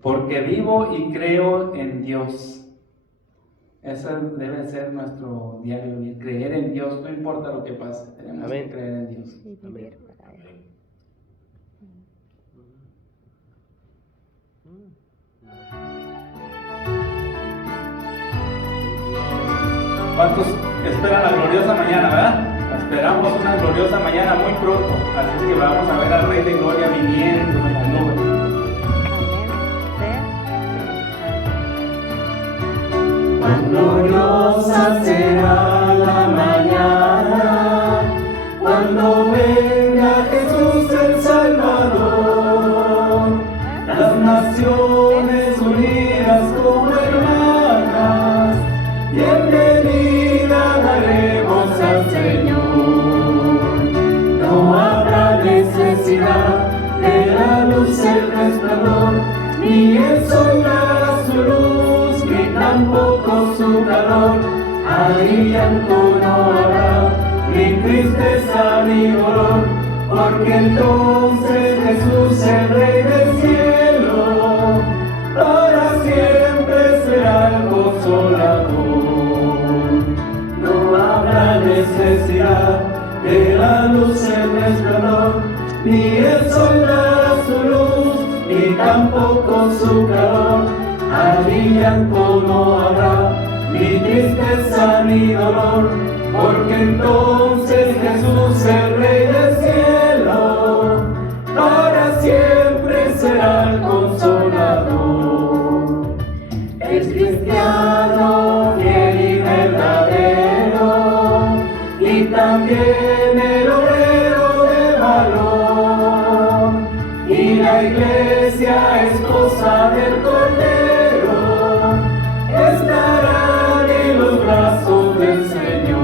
Porque vivo y creo en Dios. Ese debe ser nuestro diario vivir, creer en Dios, no importa lo que pase, tenemos que creer en Dios. Amén. ¿Cuántos esperan la gloriosa mañana, verdad? Esperamos una gloriosa mañana muy pronto, así que vamos a ver al Rey de Gloria viniendo en las nubes. Cuán gloriosa será la mañana, cuando venga Jesús el Salvador, las naciones unidas como hermanas, bienvenida daremos al Señor. No habrá necesidad de la luz el resplandor, ni el sol dará su luz, ni tampoco su calor. Ahí llanto no habrá, ni tristeza ni dolor, porque entonces Jesús el Rey del cielo para siempre será el consolador. No habrá necesidad de la luz el resplandor, ni el sol dará su luz, ni tampoco su calor. Allí llanto no habrá, ni tristeza ni dolor, porque entonces Jesús, el Rey del cielo, para siempre será el consolador. El cristiano fiel y verdadero, y también el obrero de valor, y la iglesia esposa del Cordero, estarán en los brazos del Señor.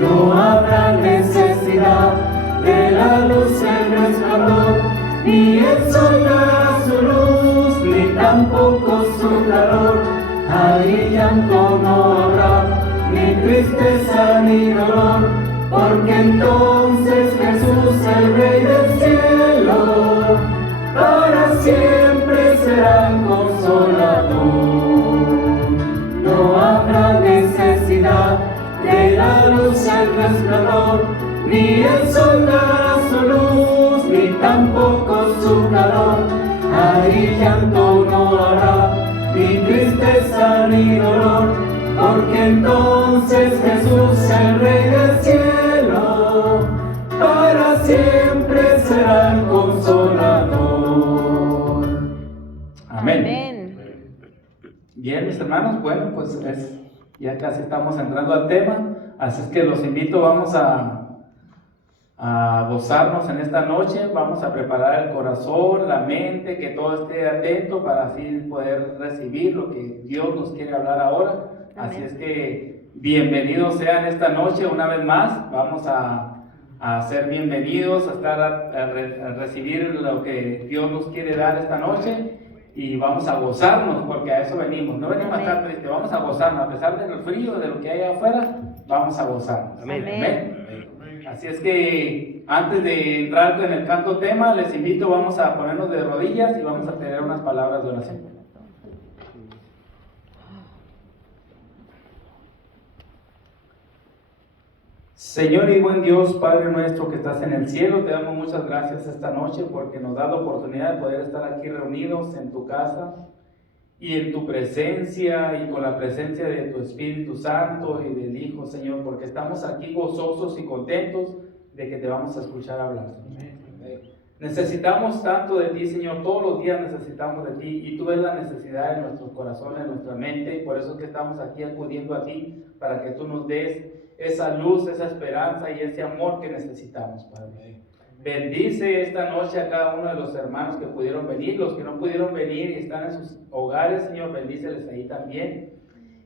No habrá necesidad de la luz en resplandor, ni el sol dará su luz, ni tampoco su calor. Ahí llanto no habrá, ni tristeza ni dolor, porque entonces Jesús, el Rey del cielo, para siempre será el consolador. No habrá necesidad de la luz el resplandor, ni el sol dará su luz, ni tampoco su calor. Ahí llanto no habrá, ni tristeza ni dolor, porque entonces Jesús, el Rey del cielo, para siempre será el consolador. Amén. Bien, mis hermanos, bueno, pues ya casi estamos entrando al tema, así es que los invito, vamos a gozarnos en esta noche, vamos a preparar el corazón, la mente, que todo esté atento para así poder recibir lo que Dios nos quiere hablar ahora. Amén. Así es que bienvenidos sean esta noche una vez más, vamos a ser bienvenidos, a recibir lo que Dios nos quiere dar esta noche. Y vamos a gozarnos, porque a eso venimos. No venimos a estar tristes, vamos a gozarnos. A pesar del frío, de lo que hay afuera, vamos a gozarnos. Amén. Amén. Así es que antes de entrar en el canto tema, les invito, vamos a ponernos de rodillas y vamos a tener unas palabras de oración. Señor y buen Dios, Padre nuestro que estás en el cielo, te damos muchas gracias esta noche porque nos da la oportunidad de poder estar aquí reunidos en tu casa y en tu presencia y con la presencia de tu Espíritu Santo y del Hijo, Señor, porque estamos aquí gozosos y contentos de que te vamos a escuchar hablar. Necesitamos tanto de ti, Señor, todos los días necesitamos de ti y tú ves la necesidad de nuestros corazones, de nuestra mente, y por eso es que estamos aquí acudiendo a ti para que tú nos des esa luz, esa esperanza y ese amor que necesitamos, Padre. Bendice esta noche a cada uno de los hermanos que pudieron venir, los que no pudieron venir y están en sus hogares, Señor, bendíceles ahí también.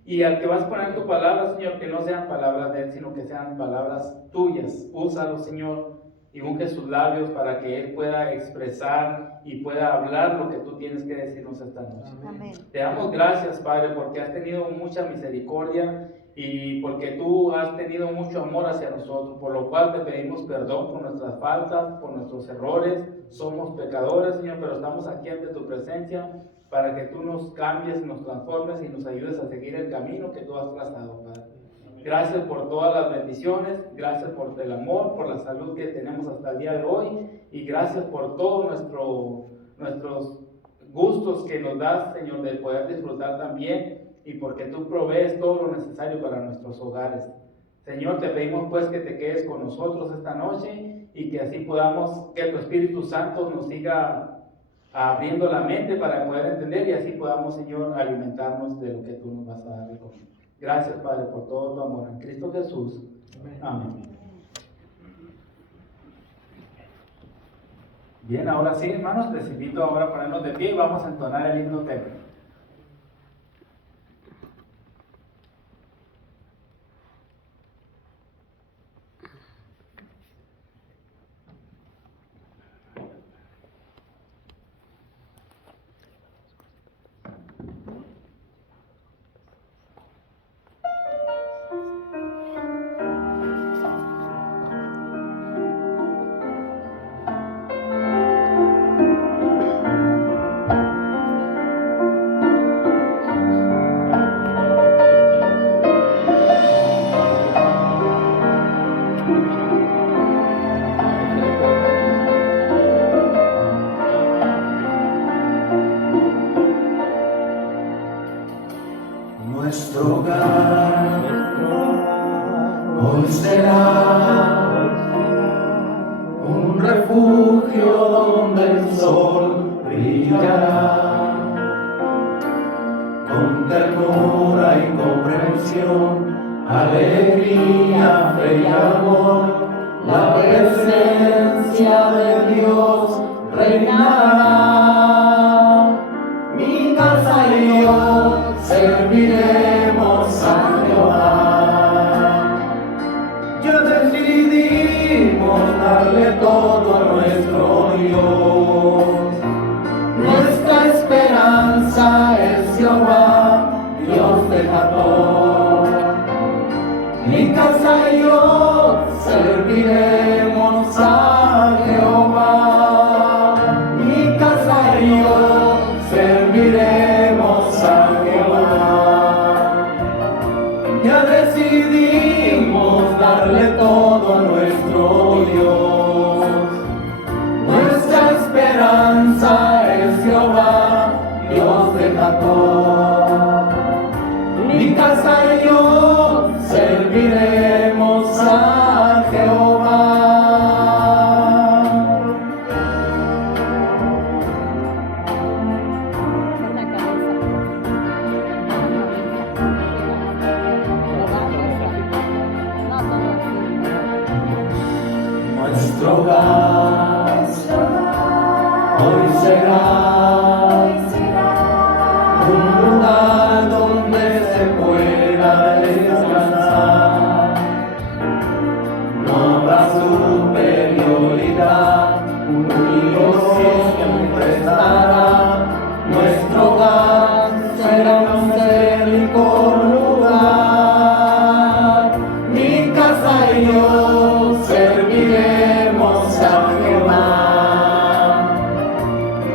Y al que vas a poner tu palabra, Señor, que no sean palabras de él, sino que sean palabras tuyas. Úsalo, Señor, y unge sus labios para que él pueda expresar y pueda hablar lo que tú tienes que decirnos esta noche. Amén. Te damos gracias, Padre, porque has tenido mucha misericordia y porque tú has tenido mucho amor hacia nosotros, por lo cual te pedimos perdón por nuestras faltas, por nuestros errores. Somos pecadores, Señor, pero estamos aquí ante tu presencia para que tú nos cambies, nos transformes y nos ayudes a seguir el camino que tú has trazado, Padre. Gracias por todas las bendiciones, gracias por el amor, por la salud que tenemos hasta el día de hoy y gracias por todos nuestros gustos que nos das, Señor, de poder disfrutar también y porque tú provees todo lo necesario para nuestros hogares. Señor, te pedimos pues que te quedes con nosotros esta noche y que así podamos, que tu Espíritu Santo nos siga abriendo la mente para poder entender y así podamos, Señor, alimentarnos de lo que tú nos vas a dar de comer. Gracias, Padre, por todo tu amor en Cristo Jesús. Amén. Bien, ahora sí, hermanos, les invito ahora a ponernos de pie y vamos a entonar el himno tema. Nuestro hogar hoy será un refugio donde el sol brillará. Con ternura y comprensión, alegría, fe y amor, la presencia de Dios reinará. Mi casa y yo serviremos a Jehová. Ya decidimos darle todo a nuestro Dios. Nuestra esperanza es Jehová, Dios de Jacob. Mi casa y yo serviremos a Jehová. Mi casa y yo serviremos a Jehová. Ya decidimos darle todo a nuestro Dios. Nuestra esperanza es Jehová, Dios de Jacob. Mi casa y yo serviremos a Jehová. Nuestro hogar hoy será un lugar donde se pueda descansar. No habrá superioridad, unidos siempre estará. Nuestro hogar será un célico lugar. Mi casa y yo serviremos a Jehová.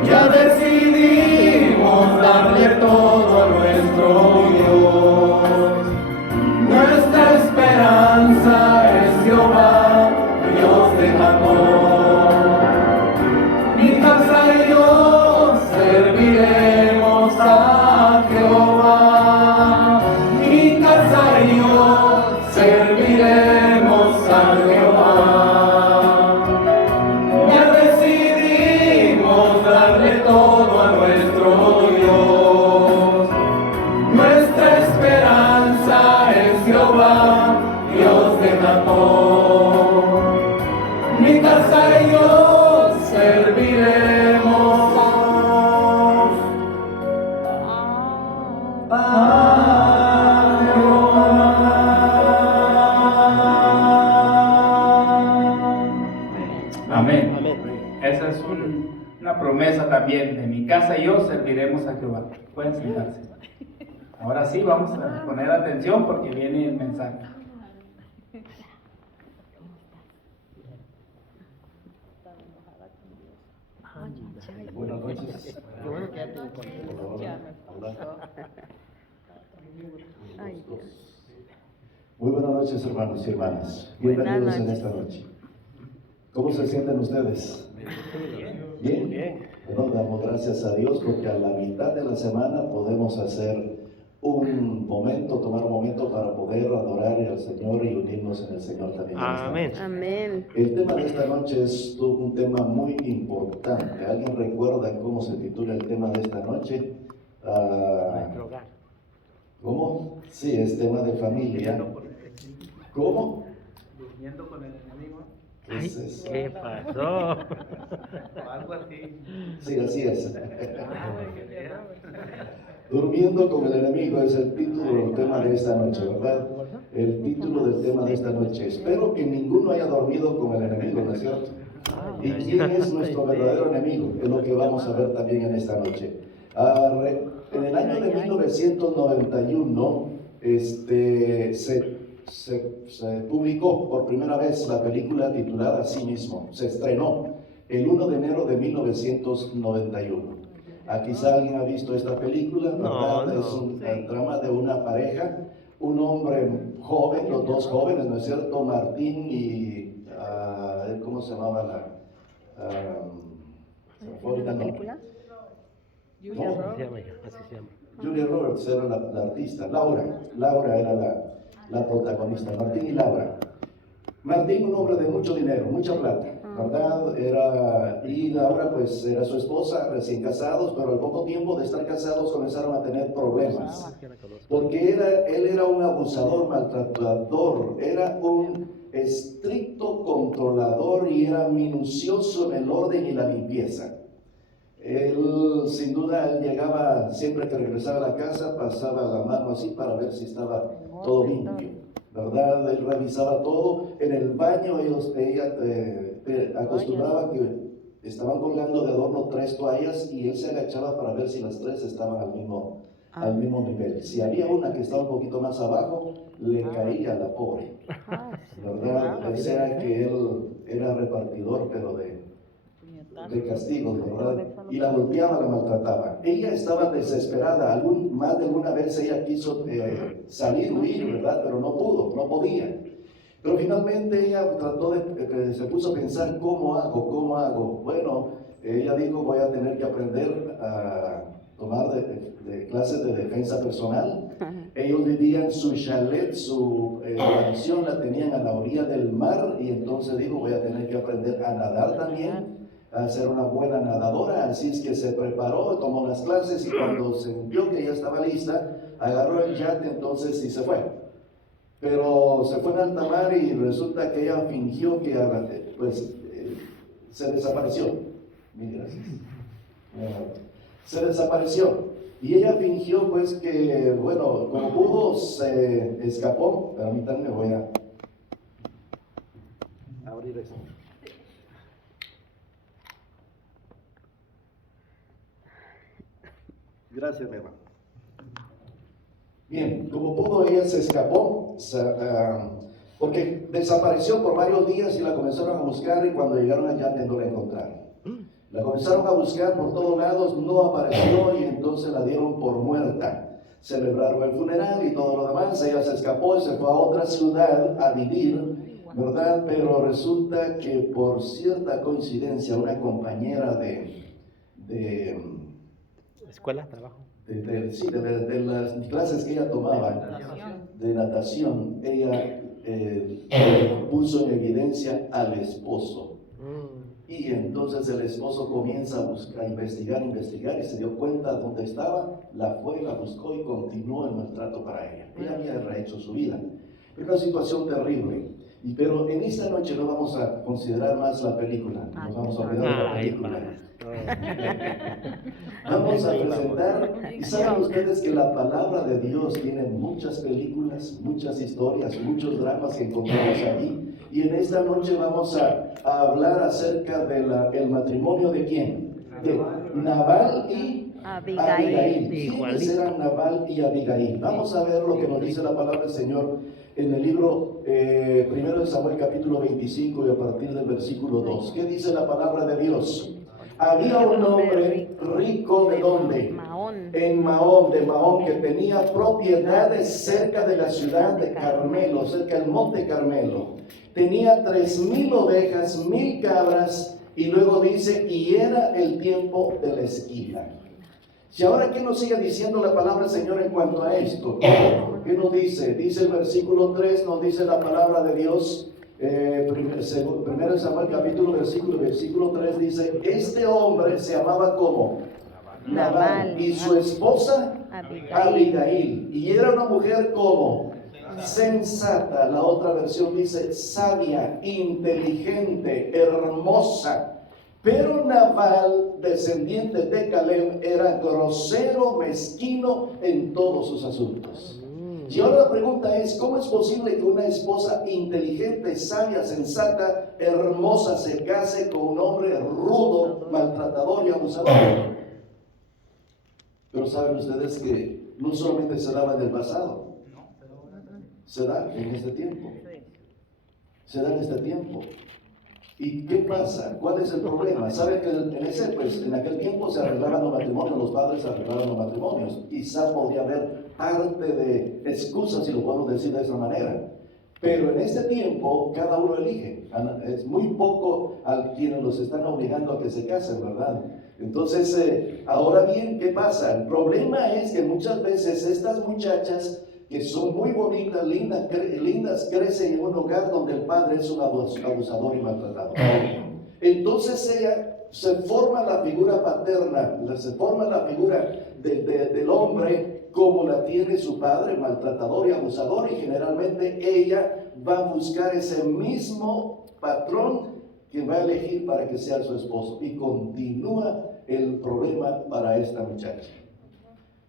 Ya decidimos darle todo a nuestro Dios. Nuestra esperanza es Jehová, Dios de Jacob. Mi casa y yo serviremos a Jehová. Mi casa y yo serviremos a Jehová. Ya decidimos darle todo a nuestro Dios. Nuestra esperanza es Jehová, Dios de Jacob. Mi casa y yo serviremos a Jehová. Amén. Esa es una promesa también. De mi casa y yo serviremos a Jehová. Pueden sentarse. Ahora sí, vamos a poner atención porque viene el mensaje. Buenas noches. Muy buenas noches, hermanos y hermanas. Bienvenidos en esta noche. ¿Cómo se sienten ustedes? Bien. Bueno, damos gracias a Dios porque a la mitad de la semana podemos hacer tomar un momento para poder adorar al Señor y unirnos en el Señor también. Amén. Amén. El tema de esta noche es un tema muy importante. ¿Alguien recuerda cómo se titula el tema de esta noche? Nuestro hogar. ¿Cómo? Sí, es tema de familia. ¿Cómo? Durmiendo con el enemigo. ¿Qué es eso? ¿Qué pasó? O algo así. Sí, así es. Durmiendo con el enemigo es el título del tema de esta noche, ¿verdad? El título del tema de esta noche. Espero que ninguno haya dormido con el enemigo, ¿no es cierto? ¿Y quién es nuestro verdadero enemigo? Es lo que vamos a ver también en esta noche. En el año de 1991 se publicó por primera vez la película titulada Así mismo. Se estrenó el 1 de enero de 1991. Quizá alguien ha visto esta película, ¿verdad? No. Es un drama de una pareja, un hombre joven, los dos jóvenes, ¿no es cierto? Martín y, ¿cómo se llamaba la? ¿La película? ¿Cómo? Así se llama. Julia Roberts era la artista, Laura era la protagonista, Martín y Laura. Martín, un hombre de mucho dinero, mucha plata, ¿verdad? Y Laura pues era su esposa, recién casados, pero al poco tiempo de estar casados comenzaron a tener problemas. Porque él era un abusador, maltratador, era un estricto controlador y era minucioso en el orden y la limpieza. Él, sin duda, él llegaba, siempre que regresaba a la casa, pasaba la mano así para ver si estaba todo limpio, ¿verdad? Él revisaba todo. En el baño ella acostumbraba que estaban colgando de adorno 3 toallas y él se agachaba para ver si las 3 estaban al mismo nivel. Si había una que estaba un poquito más abajo, le caía a la pobre, ¿verdad? Ese era que él era repartidor, pero de castigos, ¿verdad? Y la golpeaba, la maltrataba. Ella estaba desesperada, más de alguna vez ella quiso salir, huir, ¿verdad? Pero no podía. Pero finalmente ella se puso a pensar, ¿cómo hago? Bueno, ella dijo, voy a tener que aprender a tomar de clases de defensa personal. Ellos vivían su chalet, su mansión la tenían a la orilla del mar, y entonces dijo, voy a tener que aprender a nadar también, a ser una buena nadadora. Así es que se preparó, tomó las clases, y cuando se vio que ya estaba lista, agarró el yate entonces y se fue. Pero se fue en alta mar y resulta que ella fingió que se desapareció. Mil gracias. Se desapareció. Y ella fingió pues que, bueno, como pudo, se escapó. Permítanme, voy a abrir esto. Gracias, mi hermano. Bien, como pudo, ella se escapó, porque desapareció por varios días y la comenzaron a buscar, y cuando llegaron allá no la encontraron. La comenzaron a buscar por todos lados, no apareció, y entonces la dieron por muerta. Celebraron el funeral y todo lo demás. Ella se escapó y se fue a otra ciudad a vivir, ¿verdad? Pero resulta que por cierta coincidencia, una compañera de escuela, trabajo. De las clases que ella tomaba de natación, ella puso en evidencia al esposo. Y entonces el esposo comienza a investigar, y se dio cuenta de dónde estaba, la fue, la buscó y continuó el maltrato para ella. Ella había rehecho su vida. Es una situación terrible. Pero en esta noche no vamos a considerar más la película, nos vamos a olvidar de la película. Vamos a presentar, y saben ustedes que la palabra de Dios tiene muchas películas, muchas historias, muchos dramas que encontramos allí. Y en esta noche vamos a hablar acerca del matrimonio de ¿quién? De Nabal y Abigail. ¿Quiénes eran Nabal y Abigail? Vamos a ver lo que nos dice la palabra del Señor en el libro 1 de Samuel capítulo 25 y a partir del versículo 2. ¿Qué dice la palabra de Dios? Había un hombre rico, ¿de dónde? En Mahón, de Mahón, que tenía propiedades cerca de la ciudad de Carmelo, cerca del monte Carmelo. Tenía 3,000 ovejas, 1,000 cabras, y luego dice, y era el tiempo de la esquila. Si ahora, ¿qué nos sigue diciendo la palabra del Señor en cuanto a esto? ¿Qué nos dice? Dice el versículo 3, nos dice la palabra de Dios, 1 Samuel capítulo versículo 3 dice, este hombre se llamaba como Nabal, y su esposa Abigail, y era una mujer como sensata. La otra versión dice sabia, inteligente, hermosa. Pero Nabal, descendiente de Caleb, era grosero, mezquino en todos sus asuntos. Y ahora la pregunta es, ¿cómo es posible que una esposa inteligente, sabia, sensata, hermosa se case con un hombre rudo, maltratador y abusador? Pero saben ustedes que no solamente se daba en el pasado, se da en este tiempo. Se da en este tiempo. ¿Y qué pasa? ¿Cuál es el problema? ¿Saben que en aquel tiempo se arreglaban los matrimonios, los padres arreglaban los matrimonios? Quizá podría haber parte de excusas, si lo podemos decir de esa manera. Pero en este tiempo, cada uno elige. Es muy poco a quienes los están obligando a que se casen, ¿verdad? Entonces, ahora bien, ¿qué pasa? El problema es que muchas veces estas muchachas que son muy bonitas, lindas, crecen en un hogar donde el padre es un abusador y maltratador. Entonces se forma la figura paterna, se forma la figura del hombre como la tiene su padre, maltratador y abusador, y generalmente ella va a buscar ese mismo patrón que va a elegir para que sea su esposo, y continúa el problema para esta muchacha.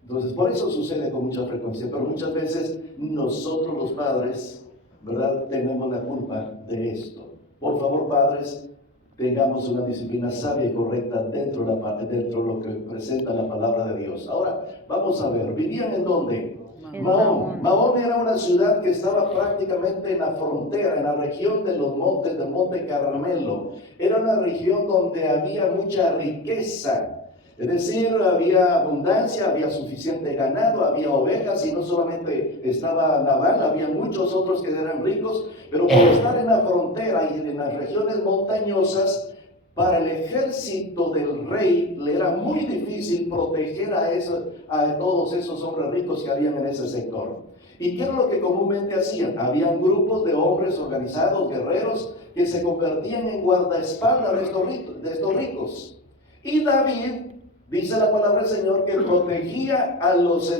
Entonces, por eso sucede con mucha frecuencia, pero muchas veces nosotros los padres, ¿verdad?, tenemos la culpa de esto. Por favor, padres, tengamos una disciplina sabia y correcta dentro de lo que presenta la palabra de Dios. Ahora, vamos a ver, ¿vivían en dónde? Mahón. Mahón era una ciudad que estaba prácticamente en la frontera, en la región de los montes, del Monte Carmelo. Era una región donde había mucha riqueza. Es decir, había abundancia, había suficiente ganado, había ovejas, y no solamente estaba Nabal, había muchos otros que eran ricos, pero por estar en la frontera y en las regiones montañosas, para el ejército del rey le era muy difícil proteger a todos esos hombres ricos que habían en ese sector. ¿Y qué era lo que comúnmente hacían? Habían grupos de hombres organizados, guerreros, que se convertían en guardaespaldas de estos ricos. Y David, dice la palabra del Señor, que protegía a los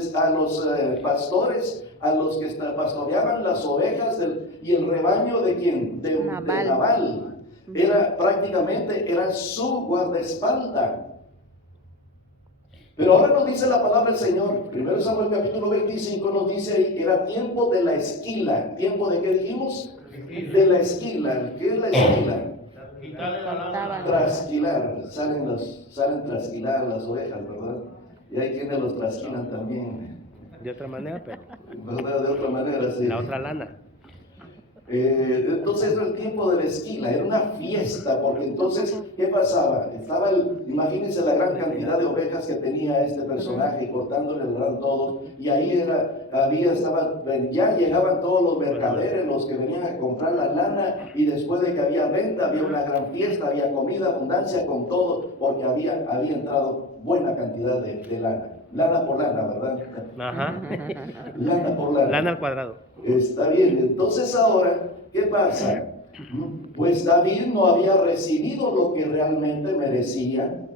pastores, a los que pastoreaban las ovejas y el rebaño de ¿quién? De Nabal. Era su guardaespaldas. Pero ahora nos dice la palabra del Señor, 1 Samuel capítulo 25 nos dice ahí que era tiempo de la esquila. ¿Tiempo de qué dijimos? De la esquila. ¿Qué es la esquila? Trasquilar, salen trasquilar las ovejas, ¿verdad? Y hay quienes los trasquilan también. De otra manera, pero. ¿Verdad? De otra manera, sí. La otra lana. Entonces era el tiempo de la esquila, era una fiesta, porque entonces, ¿qué pasaba? Imagínense la gran cantidad de ovejas que tenía este personaje, cortándole el gran todo, y ahí ya llegaban todos los mercaderes, los que venían a comprar la lana, y después de que había venta, había una gran fiesta, había comida, abundancia con todo, porque había entrado buena cantidad de lana. Lana por lana, ¿verdad? Ajá. Lana por lana. Lana al cuadrado. Está bien. Entonces ahora, ¿qué pasa? Pues David no había recibido lo que realmente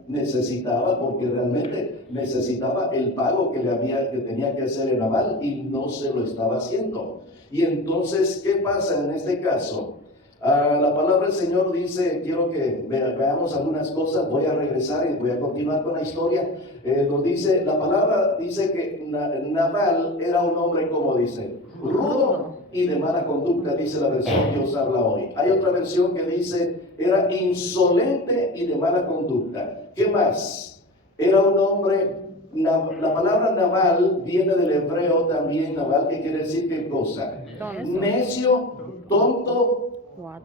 necesitaba, porque realmente necesitaba el pago que tenía que hacer en Nabal, y no se lo estaba haciendo. Y entonces, ¿qué pasa en este caso? La palabra del Señor dice, quiero que veamos algunas cosas, voy a regresar y voy a continuar con la historia. La palabra dice que Nabal era un hombre, como dice, rudo y de mala conducta, dice la versión que os habla hoy. Hay otra versión que dice, era insolente y de mala conducta. ¿Qué más? Era un hombre, la palabra Nabal viene del hebreo también, Nabal, que quiere decir qué cosa. Necio, tonto,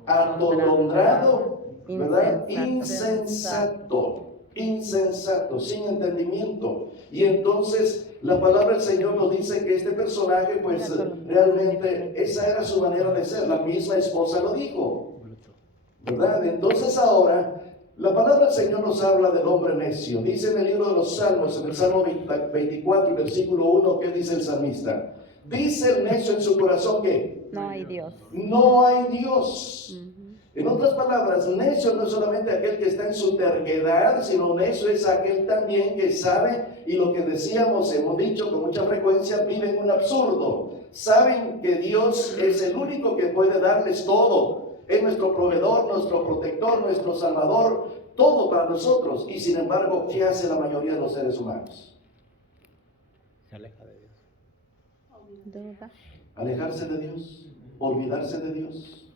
atolondrado, ¿verdad? Insensato, sin entendimiento. Y entonces la palabra del Señor nos dice que este personaje, pues realmente esa era su manera de ser. La misma esposa lo dijo, ¿verdad? Entonces ahora la palabra del Señor nos habla del hombre necio. Dice en el libro de los Salmos, en el Salmo 24, versículo 1, ¿qué dice el salmista? Dice el necio en su corazón que no hay Dios. No hay Dios. En otras palabras, necio no es solamente aquel que está en su terquedad, sino necio es aquel también que sabe, y lo que decíamos, hemos dicho con mucha frecuencia, viven un absurdo. Saben que Dios es el único que puede darles todo. Es nuestro proveedor, nuestro protector, nuestro salvador, todo para nosotros. Y sin embargo, ¿qué hace la mayoría de los seres humanos? Se aleja de Dios. Alejarse de Dios, olvidarse de Dios,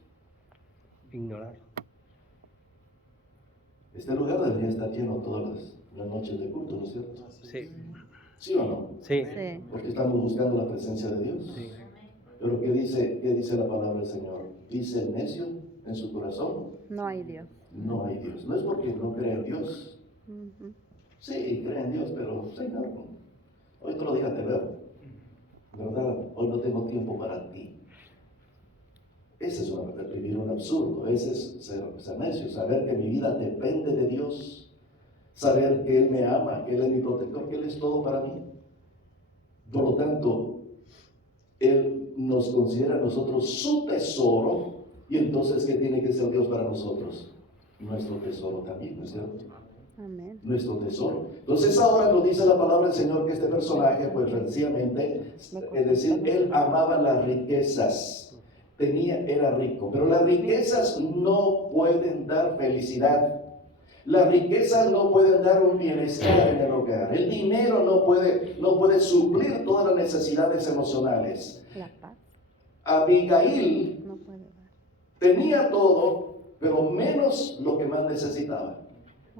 ignorar. Este lugar debería estar lleno todas las noches de culto, ¿no es cierto? Sí. ¿Sí o no? Sí. Porque estamos buscando la presencia de Dios. Sí. Pero ¿qué dice la palabra del Señor? Dice el necio en su corazón, no hay Dios. No hay Dios. No es porque no cree en Dios. Sí, cree en Dios, pero Señor, hoy otro día te veo, ¿verdad? Hoy no tengo tiempo para ti. Ese es vivir un absurdo. Ese es ser necio, saber que mi vida depende de Dios, saber que Él me ama, que Él es mi protector, que Él es todo para mí. Por lo tanto, Él nos considera a nosotros su tesoro, y entonces, ¿qué tiene que ser Dios para nosotros? Nuestro tesoro también, ¿no es cierto? Amén. Nuestro tesoro. Entonces ahora nos dice la palabra del Señor que este personaje, pues sencillamente, es decir, él amaba las riquezas, era rico, pero las riquezas no pueden dar felicidad. Las riquezas no pueden dar un bienestar en el hogar. El dinero no puede suplir todas las necesidades emocionales. La paz Abigail no puede dar. tenía todo, pero menos lo que más necesitaba.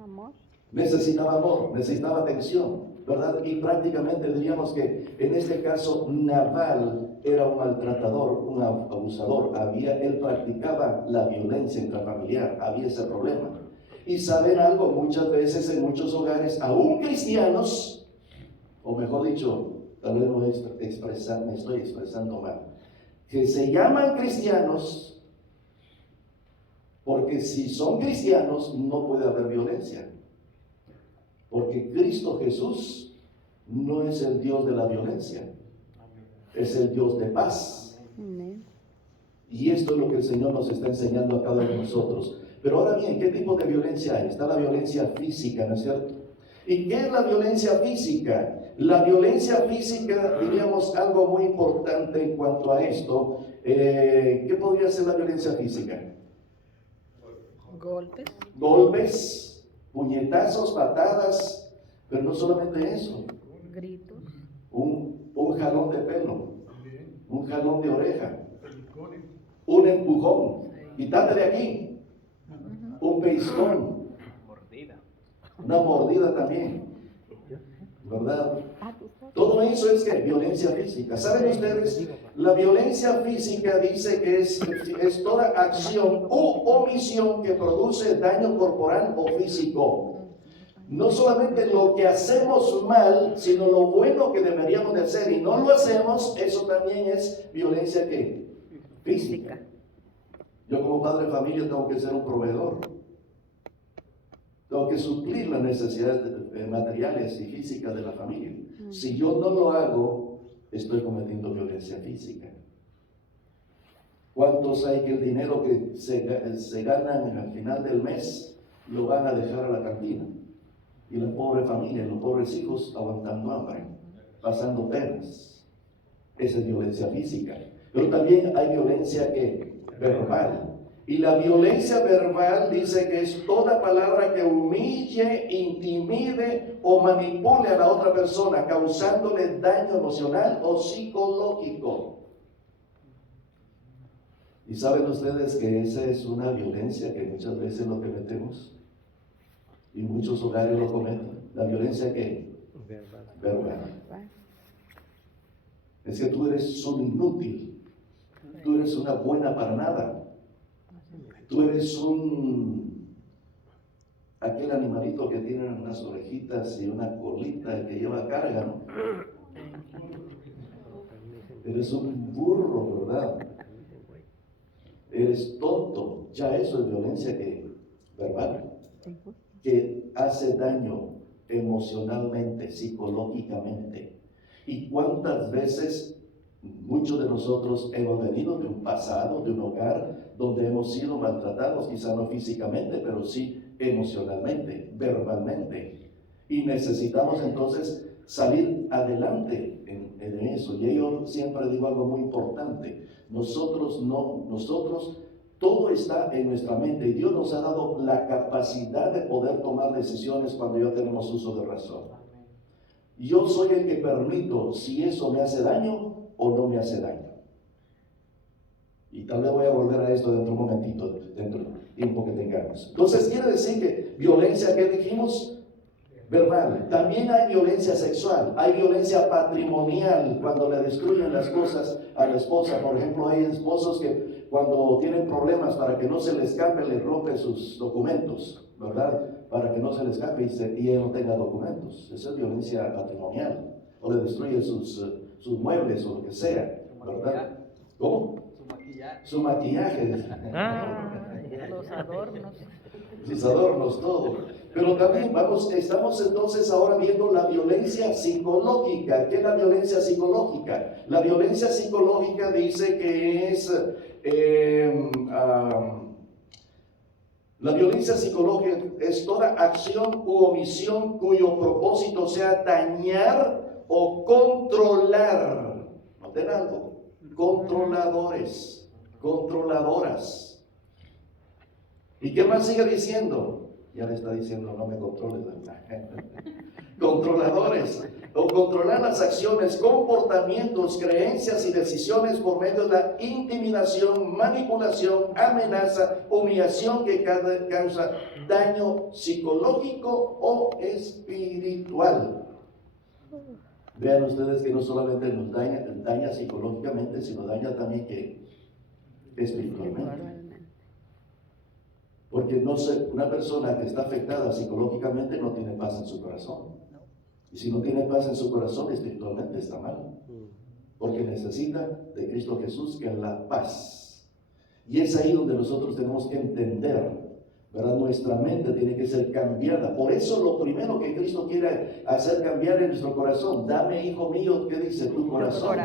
Amor. Necesitaba amor, necesitaba atención, ¿verdad? Y prácticamente diríamos que en este caso Nabal era un maltratador, un abusador. Él practicaba la violencia intrafamiliar, había ese problema. Y saben algo, muchas veces en muchos hogares, aún cristianos, o mejor dicho, tal vez me estoy expresando mal, que se llaman cristianos, porque si son cristianos no puede haber violencia. Porque Cristo Jesús no es el Dios de la violencia, es el Dios de paz. Amén. Y esto es lo que el Señor nos está enseñando a cada uno de nosotros. Pero ahora bien, ¿qué tipo de violencia hay? Está la violencia física, ¿no es cierto? ¿Y qué es la violencia física? La violencia física, diríamos algo muy importante en cuanto a esto. ¿Qué podría ser la violencia física? Golpes. Golpes, puñetazos, patadas, pero no solamente eso. Gritos. Un jalón de pelo, un jalón de oreja, un empujón, quítate de aquí, un pellizcón, una mordida también, ¿verdad? Todo eso es que violencia física. ¿Saben ustedes? La violencia física dice que es toda acción u omisión que produce daño corporal o físico. No solamente lo que hacemos mal, sino lo bueno que deberíamos de hacer y no lo hacemos, eso también es violencia ¿qué? Física. Yo como padre de familia tengo que ser un proveedor. Tengo que suplir las necesidades materiales y físicas de la familia. Si yo no lo hago, estoy cometiendo violencia física. ¿Cuántos hay que el dinero que se ganan al final del mes lo van a dejar a la cantina? Y la pobre familia, los pobres hijos aguantando hambre, pasando penas. Esa es violencia física. Pero también hay violencia verbal. Y la violencia verbal dice que es toda palabra que humille, intimide o manipule a la otra persona, causándole daño emocional o psicológico. ¿Y saben ustedes que esa es una violencia que muchas veces lo cometemos? Y muchos hogares lo cometen. La violencia ¿qué? Verbal. Es que tú eres un inútil. Tú eres una buena para nada. Tú eres aquel animalito que tiene unas orejitas y una colita que lleva carga, ¿no? Eres un burro, ¿verdad? Eres tonto. Ya eso es violencia verbal, que hace daño emocionalmente, psicológicamente. ¿Y cuántas veces muchos de nosotros hemos venido de un pasado, de un hogar donde hemos sido maltratados, quizá no físicamente, pero sí emocionalmente, verbalmente? Y necesitamos entonces salir adelante en eso. Y yo siempre digo algo muy importante. Nosotros, todo está en nuestra mente y Dios nos ha dado la capacidad de poder tomar decisiones cuando ya tenemos uso de razón. Yo soy el que permito si eso me hace daño o no me hace daño. Y tal vez voy a volver a esto dentro de un momentito, dentro del tiempo que tengamos. Entonces quiere decir que violencia, ¿qué dijimos? Verbal. También hay violencia sexual, hay violencia patrimonial cuando le destruyen las cosas a la esposa. Por ejemplo, hay esposos que cuando tienen problemas para que no se le escape, le rompen sus documentos, ¿verdad? Para que no se le escape y él no tenga documentos. Esa es violencia patrimonial. O le destruye sus muebles o lo que sea, ¿verdad? ¿Cómo? Su maquillaje. Los adornos. Sus adornos, todo. Pero también estamos entonces ahora viendo la violencia psicológica. ¿Qué es la violencia psicológica? La violencia psicológica dice que es la violencia psicológica es toda acción u omisión cuyo propósito sea dañar o controlar. ¿Noten algo? Controladores, controladoras. ¿Y qué más sigue diciendo? Ya le está diciendo, no me controles. Controladores, o controlar las acciones, comportamientos, creencias y decisiones por medio de la intimidación, manipulación, amenaza, humillación que causa daño psicológico o espiritual. Vean ustedes que no solamente nos daña psicológicamente, sino daña también que espiritualmente. Porque una persona que está afectada psicológicamente no tiene paz en su corazón. Y si no tiene paz en su corazón, espiritualmente está mal. Porque necesita de Cristo Jesús, que es la paz. Y es ahí donde nosotros tenemos que entender, ¿verdad? Nuestra mente tiene que ser cambiada. Por eso lo primero que Cristo quiere hacer cambiar en nuestro corazón. Dame, hijo mío, ¿qué dice tu corazón?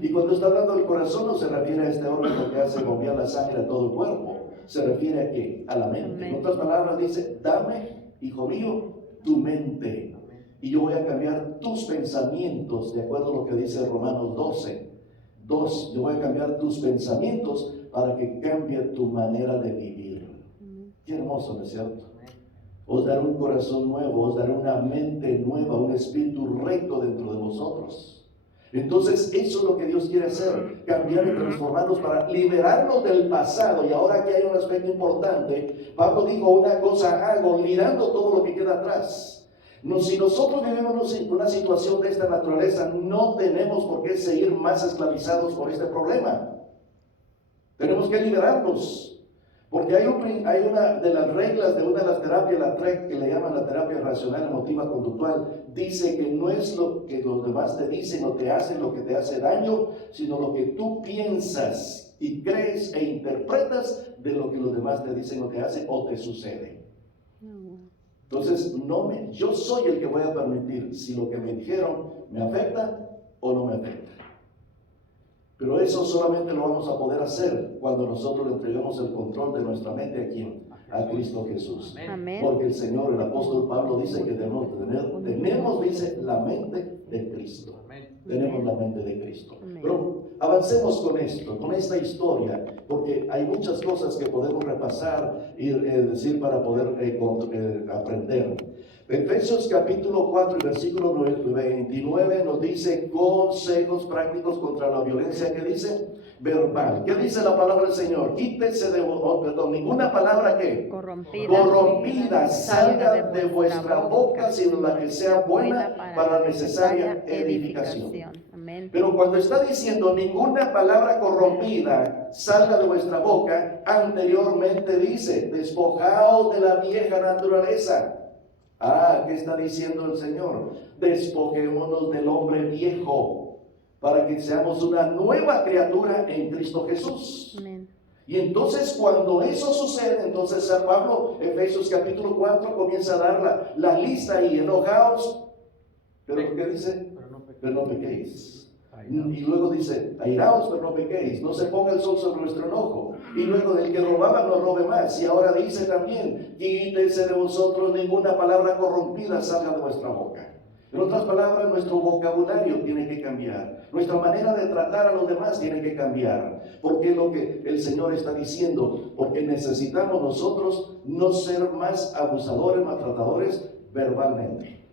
Y cuando está hablando del corazón no se refiere a este órgano que hace bombear la sangre a todo el cuerpo. Se refiere a qué? A la mente. En otras palabras dice, dame, hijo mío, tu mente. Y yo voy a cambiar tus pensamientos, de acuerdo a lo que dice Romanos 12:2. Yo voy a cambiar tus pensamientos para que cambie tu manera de vivir. Qué hermoso, ¿no es cierto? Os daré un corazón nuevo, os daré una mente nueva, un espíritu recto dentro de vosotros. Entonces eso es lo que Dios quiere hacer, cambiar y transformarnos para liberarnos del pasado. Y ahora aquí hay un aspecto importante. Pablo dijo, una cosa hago, mirando todo lo que queda atrás. Si nosotros vivimos una situación de esta naturaleza, no tenemos por qué seguir más esclavizados por este problema. Tenemos que liberarnos. Porque hay una de las reglas de una de las terapias, la TREC, que le llaman la terapia racional emotiva conductual, dice que no es lo que los demás te dicen o te hacen lo que te hace daño, sino lo que tú piensas y crees e interpretas de lo que los demás te dicen o te hacen o te sucede. Entonces, yo soy el que voy a permitir si lo que me dijeron me afecta o no me afecta. Pero eso solamente lo vamos a poder hacer cuando nosotros le entreguemos el control de nuestra mente a ¿quién? A Cristo Jesús. Amén. Porque el Señor, el apóstol Pablo dice que tenemos, dice, la mente de Cristo. Tenemos la mente de Cristo. Amén. Pero avancemos con esto, con esta historia, porque hay muchas cosas que podemos repasar y decir para poder aprender. Efesios capítulo 4 y versículo 29 nos dice consejos prácticos contra la violencia. ¿Qué dice? Verbal. ¿Qué dice la palabra del Señor? Quítese ninguna palabra que corrompida salga de vuestra boca, sino la que sea buena para la necesaria edificación. Amén. Pero cuando está diciendo ninguna palabra corrompida salga de vuestra boca, anteriormente dice, despojaos de la vieja naturaleza. ¿Qué está diciendo el Señor? Despojémonos del hombre viejo para que seamos una nueva criatura en Cristo Jesús. Amén. Y entonces cuando eso sucede, entonces San Pablo, Efesios capítulo 4, comienza a dar la lista ahí, enojaos, pero ¿qué dice? Pero no pequéis. Y luego dice, airaos, pero no pequéis, no se ponga el sol sobre nuestro enojo. Y luego del que robaba no robe más. Y ahora dice también, quítese de vosotros ninguna palabra corrompida salga de vuestra boca. En otras palabras, nuestro vocabulario tiene que cambiar. Nuestra manera de tratar a los demás tiene que cambiar. Porque es lo que el Señor está diciendo. Porque necesitamos nosotros no ser más abusadores, maltratadores verbalmente.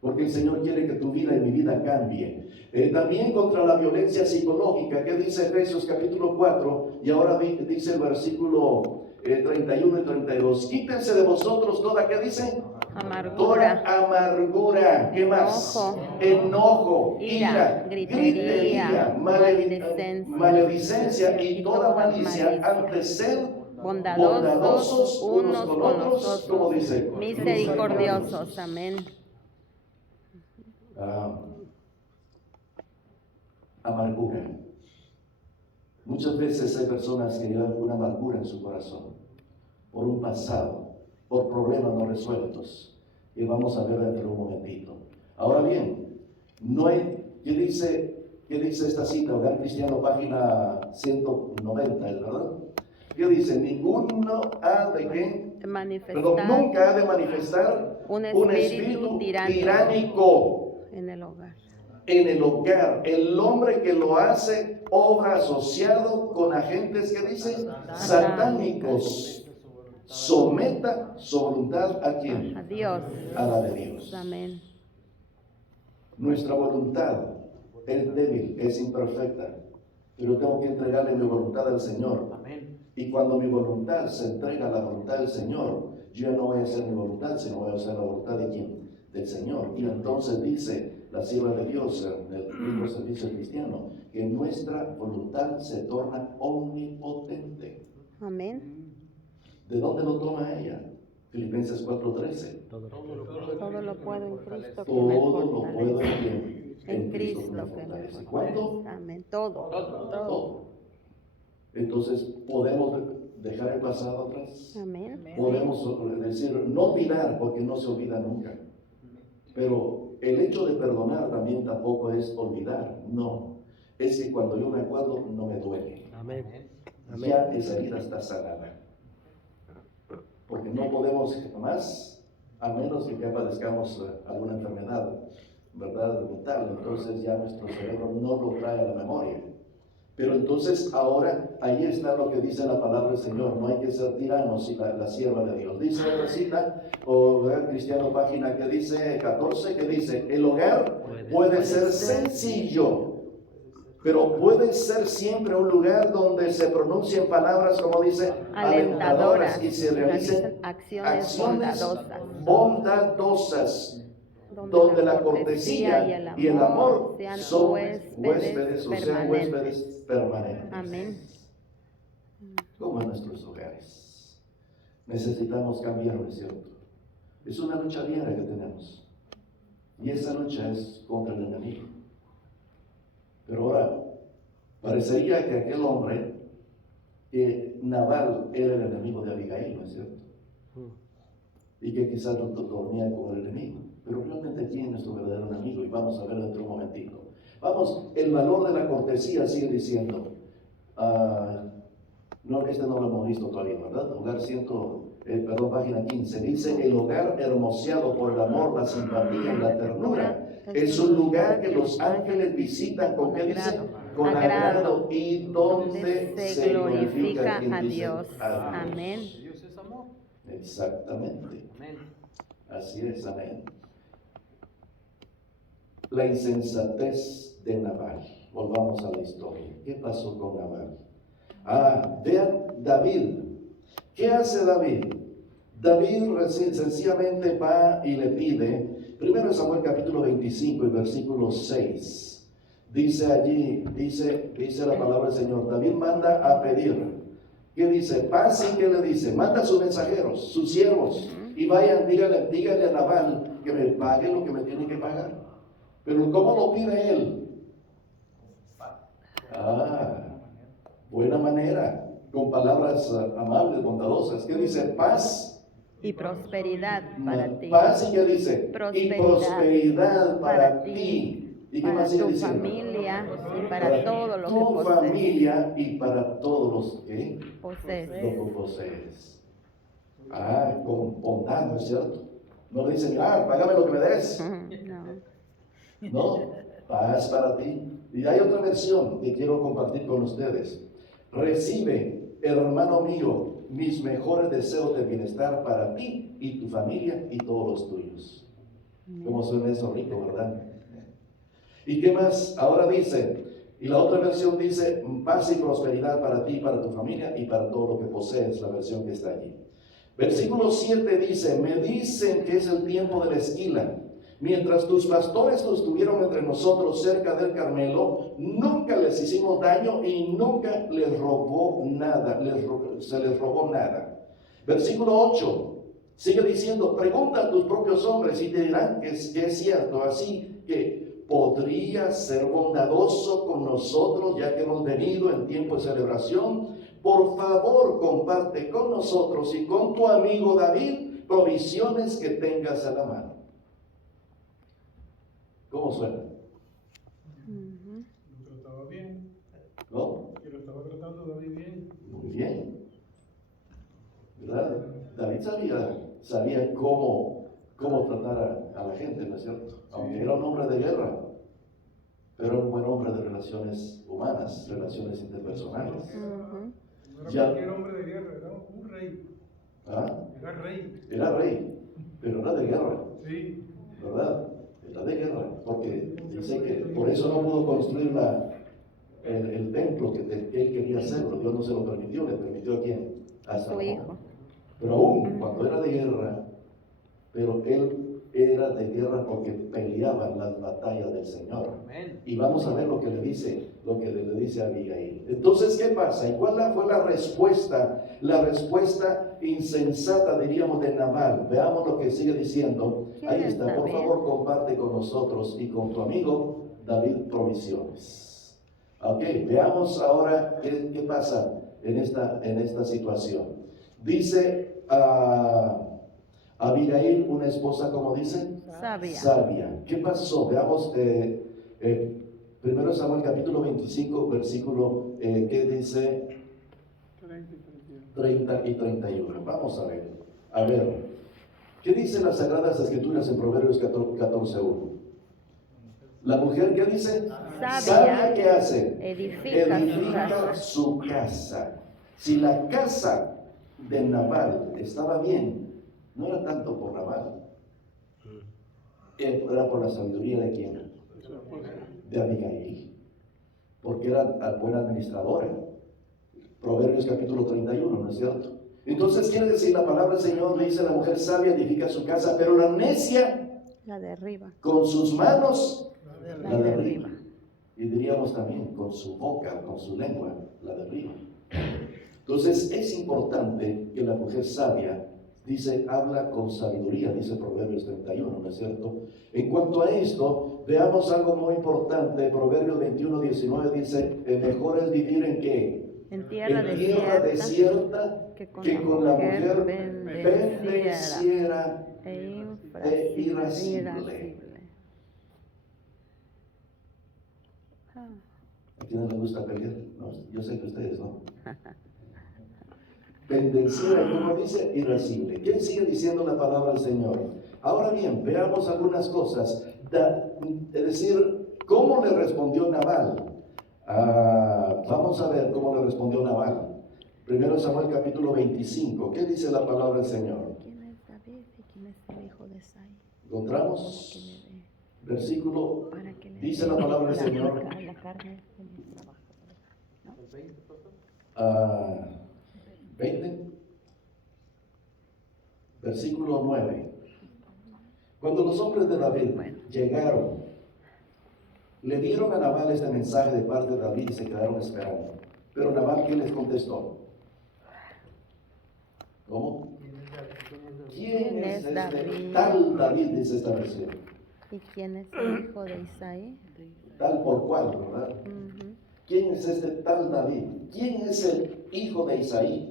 Porque el Señor quiere que tu vida y mi vida cambie. También contra la violencia psicológica, que dice Efesios capítulo 4, y ahora dice el versículo 31 y 32. Quítense de vosotros toda, ¿qué dice? Amargura. Toda amargura. ¿Qué más? Enojo, ira, gritería, maledicencia y toda malicia, antes ser bondadosos unos con otros, como dice, misericordiosos. Amén. Amargura. Muchas veces hay personas que llevan una amargura en su corazón por un pasado por problemas no resueltos. Y vamos a ver dentro de un momentito. Ahora bien, no hay, ¿qué dice esta cita? Hogar Cristiano, página 190, ¿verdad? ¿Qué dice? Ninguno ha de qué? Nunca ha de manifestar un espíritu tiránico en el hogar. En el hogar. El hombre que lo hace obra asociado con agentes que dicen satánicos. Someta su voluntad a quién? A Dios. A la de Dios. Amén. Nuestra voluntad es débil, es imperfecta, pero tengo que entregarle mi voluntad al Señor. Amén. Y cuando mi voluntad se entrega a la voluntad del Señor, yo ya no voy a hacer mi voluntad, sino voy a hacer la voluntad de quién? Del Señor. Y entonces dice la sierva de Dios en el libro de Servicio Cristiano, que nuestra voluntad se torna omnipotente. Amén. ¿De dónde lo toma ella? Filipenses 4:13. Todo lo puedo en Cristo que me Todo lo puedo fortalece. en Cristo que me que me fortalece. ¿Cuánto? fortalece. Amén. Todo. Todo. Entonces, ¿podemos dejar el pasado atrás? Amén. Podemos decir, no olvidar, porque no se olvida nunca. Pero el hecho de perdonar también tampoco es olvidar. No. Es que cuando yo me acuerdo, no me duele. Amén. Ya esa herida está sanada. Porque no podemos jamás, a menos que ya padezcamos alguna enfermedad, ¿verdad? Mental. Entonces ya nuestro cerebro no lo trae a la memoria. Pero entonces ahora ahí está lo que dice la palabra del Señor. No hay que ser tiranos, y la sierva de Dios. Dice otra cita, Hogar Cristiano, página que dice 14, que dice, el hogar puede ser sencillo, pero puede ser siempre un lugar donde se pronuncien palabras, como dice, alentadoras y se realicen acciones bondadosas, donde la cortesía y el amor son huéspedes, o sean huéspedes permanentes. Amén. Como en nuestros hogares. Necesitamos cambiar, ¿no es cierto? Es una lucha diaria que tenemos. Y esa lucha es contra el enemigo. Pero ahora, parecería que aquel hombre, Nabal, era el enemigo de Abigail, ¿no es cierto? Y que quizás no dormía con el enemigo. Pero realmente quién es nuestro verdadero enemigo, y vamos a ver dentro de un momentito. Vamos, el valor de la cortesía sigue diciendo, no, este no lo hemos visto todavía, ¿verdad? Hogar página 15, dice, el hogar hermoseado por el amor, la simpatía y la ternura, es un lugar que los ángeles visitan, ¿con qué dice? Con agrado, y donde se glorifica a Dios. Amén. Dios es amor. Exactamente. Amén. Así es, amén. La insensatez de Nabal. Volvamos a la historia. ¿Qué pasó con Nabal? Vean David. ¿Qué hace David? David sencillamente va y le pide, 1 Samuel capítulo 25 y versículo 6. Dice allí, dice la palabra del Señor, David manda a pedir. ¿Qué dice? Paz, y ¿qué le dice? Manda a sus mensajeros, sus siervos, y vayan, dígale a Nabal que me pague lo que me tiene que pagar. Pero ¿cómo lo pide él? Buena manera, con palabras amables, bondadosas. ¿Qué dice? Paz y prosperidad para ti. Paz, ¿y qué dice? Y prosperidad para ti. ¿Y qué para más sigue tu diciendo? familia y para todo lo que tu posees. familia y para todos los que Posees. lo que posees. Con bondad, ¿no es cierto? No le dicen, págame lo que me des. No. No, paz para ti. Y hay otra versión que quiero compartir con ustedes. Recibe, hermano mío, mis mejores deseos de bienestar para ti y tu familia y todos los tuyos. ¿Cómo suena eso rico, verdad? ¿Y qué más? Ahora dice, y la otra versión dice, paz y prosperidad para ti, para tu familia y para todo lo que posees, la versión que está allí. Versículo 7 dice, me dicen que es el tiempo de la esquila. Mientras tus pastores estuvieron entre nosotros cerca del Carmelo, nunca les hicimos daño y nunca les robó nada, se les robó nada. Versículo 8 sigue diciendo, pregunta a tus propios hombres y te dirán que es cierto, así que podría ser bondadoso con nosotros ya que hemos venido en tiempo de celebración. Por favor, comparte con nosotros y con tu amigo David provisiones que tengas a la mano. ¿Cómo suena? Ujú. Lo trataba bien, ¿No? que lo estaba tratando David bien. Muy bien. ¿Verdad? David sabía cómo tratar a la gente, ¿no es cierto? Aunque era un hombre de guerra, pero era un buen hombre de relaciones humanas, relaciones interpersonales. Ujú. No era Ya. cualquier hombre de guerra, era un rey. ¿Ah? Era rey. Era rey, pero era de guerra, Sí. ¿verdad? Era de guerra, porque dice que por eso no pudo construir el templo que él quería hacerlo. Dios no se lo permitió, le permitió a quién? A Su Salomón. hijo. Pero aún cuando era de guerra, pero él era de guerra porque peleaba en las batallas del Señor. Y vamos a ver lo que le dice a Abigail. Entonces, ¿qué pasa? ¿Y cuál fue la respuesta? La respuesta insensata, diríamos, de Nabal. Veamos lo que sigue diciendo. ¿Quién Ahí es está, por David? favor, comparte con nosotros y con tu amigo David Provisiones. Ok, veamos ahora qué pasa en esta situación. Dice Abigail, una esposa, ¿cómo dice? Sabia. ¿Qué pasó? Veamos 1 Samuel capítulo 25, versículo, ¿qué dice? 30 y 31. Vamos a ver. A ver, ¿qué dicen las Sagradas Escrituras en Proverbios 14:1? La mujer, ¿qué dice? Sabia. ¿Qué hace? Edifica su casa. Si la casa de Nabal estaba bien, no era tanto por Nabal, era por la sabiduría de quién? De Abigail, porque era buena administradora. Proverbios capítulo 31, ¿no es cierto? Entonces quiere decir, la palabra del Señor le dice: la mujer sabia edifica su casa, pero la necia la derriba. con sus manos La derriba. y diríamos también con su boca, con su lengua, la derriba. Entonces es importante que la mujer sabia, dice, habla con sabiduría, dice Proverbios 31, ¿no es cierto? En cuanto a esto, veamos algo muy importante. Proverbios 21:19 dice: mejor es vivir en ¿qué? En tierra desierta que con la mujer pendenciera e irascible. ¿A quién les gusta pelear? No, yo sé que ustedes no. Pendenciera, como dice, irascible. ¿Qué sigue diciendo la palabra del Señor? Ahora bien, veamos algunas cosas. Es decir, ¿cómo le respondió Nabal? Vamos a ver cómo le respondió Nabal. 1 Samuel capítulo 25. ¿Qué dice la palabra del Señor? ¿Quién es David y quién es el hijo de Isaí? Encontramos versículo, Para que le dice dé la palabra del la Señor, carne de mi trabajo. ¿No? 20, versículo 9. Cuando los hombres de David llegaron, le dieron a Nabal este mensaje de parte de David y se quedaron esperando. Pero Nabal, ¿qué les contestó? ¿Cómo? ¿Quién es este David? tal David? Dice esta versión. ¿Y quién es el hijo de Isaí? Tal por cual, ¿verdad? Ujú. ¿Quién es este tal David? ¿Quién es el hijo de Isaí?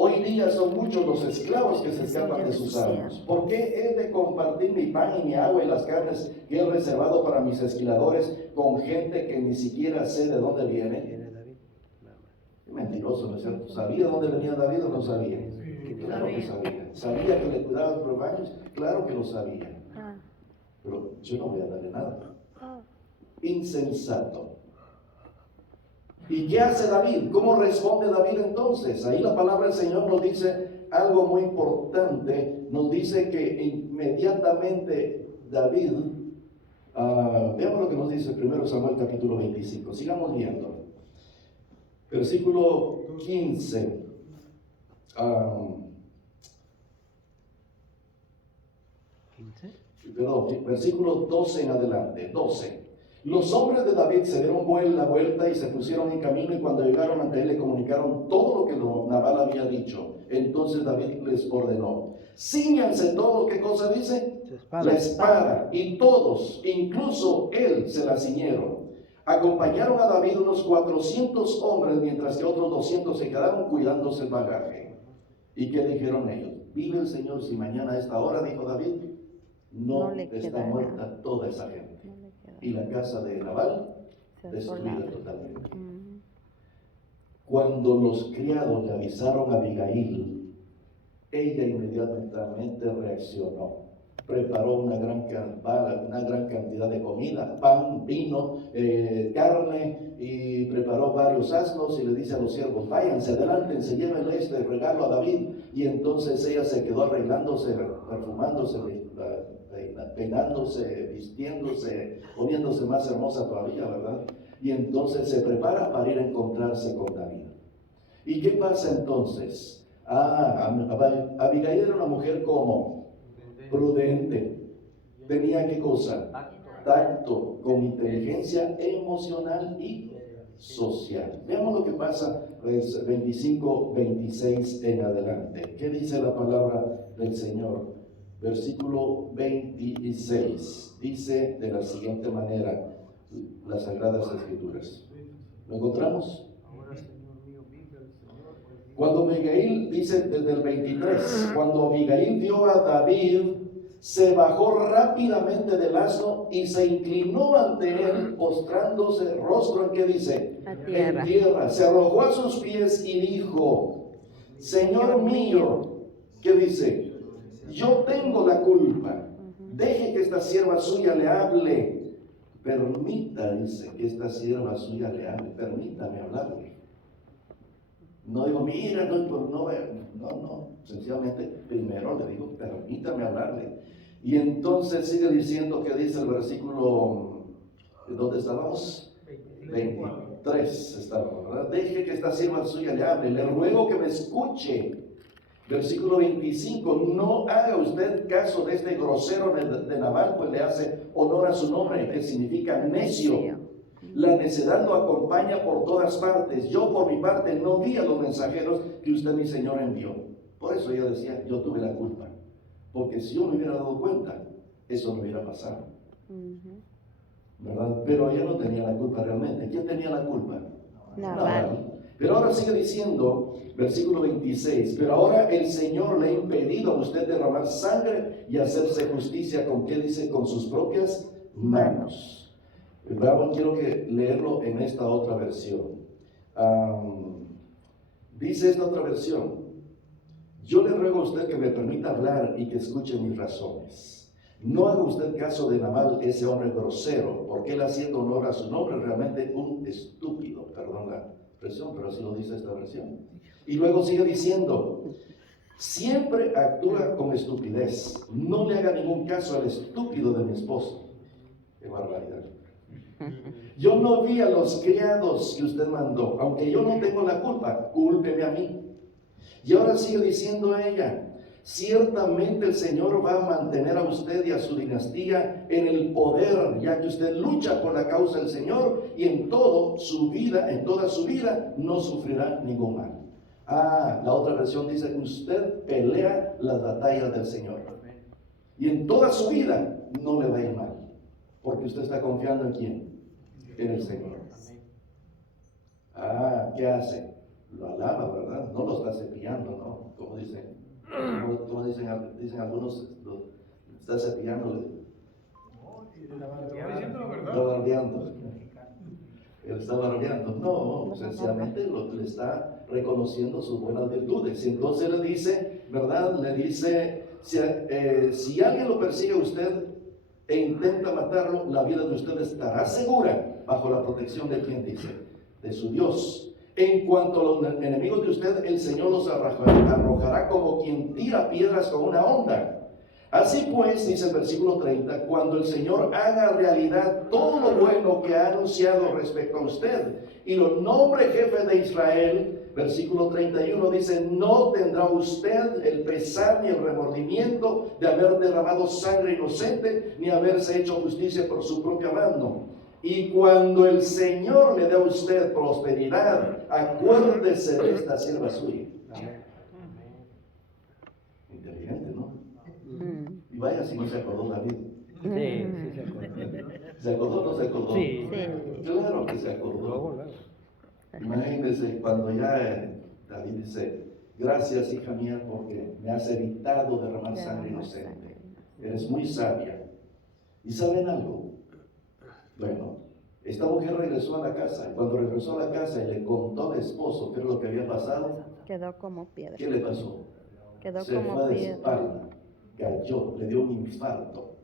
Hoy día son muchos los esclavos que se escapan de sus amos. ¿Por qué he de compartir mi pan y mi agua y las carnes que he reservado para mis esquiladores con gente que ni siquiera sé de dónde viene? ¿Quién es David? Nada más. Mentiroso, ¿no es cierto? ¿Sabía dónde venía David o no sabía? Claro que sabía. ¿Sabía que le cuidaba los rebaños? Claro que lo sabía. Ah. Pero yo no voy a darle nada. Ah. Insensato. ¿Y qué hace David? ¿Cómo responde David entonces? Ahí la palabra del Señor nos dice algo muy importante. Nos dice que inmediatamente David, veamos lo que nos dice 1 Samuel capítulo 25. Sigamos viendo. Versículo 15. Perdón, versículo 12 en adelante. 12. Los hombres de David se dieron la vuelta y se pusieron en camino, y cuando llegaron ante él le comunicaron todo lo que Nabal había dicho. Entonces David les ordenó: cíñanse todos, ¿qué cosa dice? La espada. Y todos, incluso él, se la ciñeron. Acompañaron a David unos 400 hombres, mientras que otros 200 se quedaron cuidándose el bagaje. ¿Y qué dijeron ellos? Vive el Señor si mañana a esta hora, dijo David, no No le está quedará. muerta toda esa gente. No le queda. Y la casa de Nabal Se destruida asolaba. totalmente. Ujú. Cuando los criados le avisaron a Abigail, ella inmediatamente reaccionó. Preparó una gran cantidad de comida, pan, vino, carne, y preparó varios asnos y le dice a los siervos, váyanse, adelántense, llévenle este regalo a David. Y entonces ella se quedó arreglándose, perfumándose, peinándose, vistiéndose, poniéndose más hermosa todavía, ¿verdad? Y entonces se prepara para ir a encontrarse con David. ¿Y qué pasa entonces? Abigail era una mujer como prudente. Tenía ¿qué cosa? Tacto, con inteligencia emocional y social. Veamos lo que pasa, pues, 25, 26 en adelante. ¿Qué dice la palabra del Señor? Versículo 26. Dice de la siguiente manera las Sagradas Escrituras. ¿Lo encontramos? Cuando Abigail, dice desde el 23, cuando Abigail vio a David, se bajó rápidamente del asno y se inclinó ante él, postrándose rostro en, ¿qué dice? A tierra. En tierra. Se arrojó a sus pies y dijo, Señor mío, ¿qué dice? Yo tengo la culpa. Deje que esta sierva suya le hable. Permita, dice, que esta sierva suya le hable. Permítame hablarle. No digo, mira, no, sencillamente primero le digo, permítame hablarle. Y entonces sigue diciendo que dice el versículo, ¿dónde estábamos? 23 estábamos, ¿verdad? Deje que esta sierva suya le hable, le ruego que me escuche. Versículo 25, no haga usted caso de este grosero de Nabal, pues le hace honor a su nombre, que significa necio. La necedad lo acompaña por todas partes. Yo por mi parte no vi a los mensajeros que usted, mi Señor, envió. Por eso ella decía, yo tuve la culpa. Porque si yo me hubiera dado cuenta, eso no hubiera pasado. ¿Verdad? Pero ella no tenía la culpa realmente. ¿Quién tenía la culpa? Nabal. Pero ahora sigue diciendo, versículo 26, pero ahora el Señor le ha impedido a usted derramar sangre y hacerse justicia, ¿con qué dice? Con sus propias manos. Bravo, quiero leerlo en esta otra versión. Dice esta otra versión, yo le ruego a usted que me permita hablar y que escuche mis razones. No haga usted caso de Nabal, ese hombre grosero, porque él, haciendo honor a su nombre, realmente un estúpido. Perdón la expresión, pero así lo dice esta versión. Y luego sigue diciendo, siempre actúa con estupidez. No le haga ningún caso al estúpido de mi esposo. Qué barbaridad. Yo no vi a los criados que usted mandó, aunque yo no tengo la culpa, cúlpeme a mí. Y ahora sigue diciendo ella, ciertamente el Señor va a mantener a usted y a su dinastía en el poder, ya que usted lucha por la causa del Señor y en toda su vida no sufrirá ningún mal. La otra versión dice que usted pelea las batallas del Señor y en toda su vida no le va a ir mal, porque usted está confiando en ¿quién? En el Señor. ¿Qué hace? Lo alaba, ¿verdad? No lo está cepillando, ¿no? Como dicen algunos, lo está cepillando. Está barbeando. Él está barbeando. No, sencillamente le está reconociendo sus buenas virtudes. Y entonces le dice, ¿verdad? Le dice, si alguien lo persigue a usted e intenta matarlo, la vida de usted estará segura bajo la protección de quien dice, de su Dios. En cuanto a los enemigos de usted, el Señor los arrojará como quien tira piedras con una honda. Así pues, dice el versículo 30, cuando el Señor haga realidad todo lo bueno que ha anunciado respecto a usted y lo nombre jefe de Israel, versículo 31 dice, no tendrá usted el pesar ni el remordimiento de haber derramado sangre inocente ni haberse hecho justicia por su propia mano. Y cuando el Señor le dé a usted prosperidad, acuérdese de esta sierva suya. Inteligente, ¿no? Y vaya si no se acordó David. Sí, se acordó. ¿Se acordó o no se acordó? Sí. Claro que se acordó. Imagínense cuando ya David dice, Gracias, hija mía, porque me has evitado derramar sangre inocente. Eres muy sabia. ¿Y saben algo? Bueno, esta mujer regresó a la casa. Cuando regresó a la casa y le contó al esposo qué es lo que había pasado, Quedó como piedra. ¿qué le pasó? Quedó Se como fue de piedra. espalda, cayó, le dio un infarto.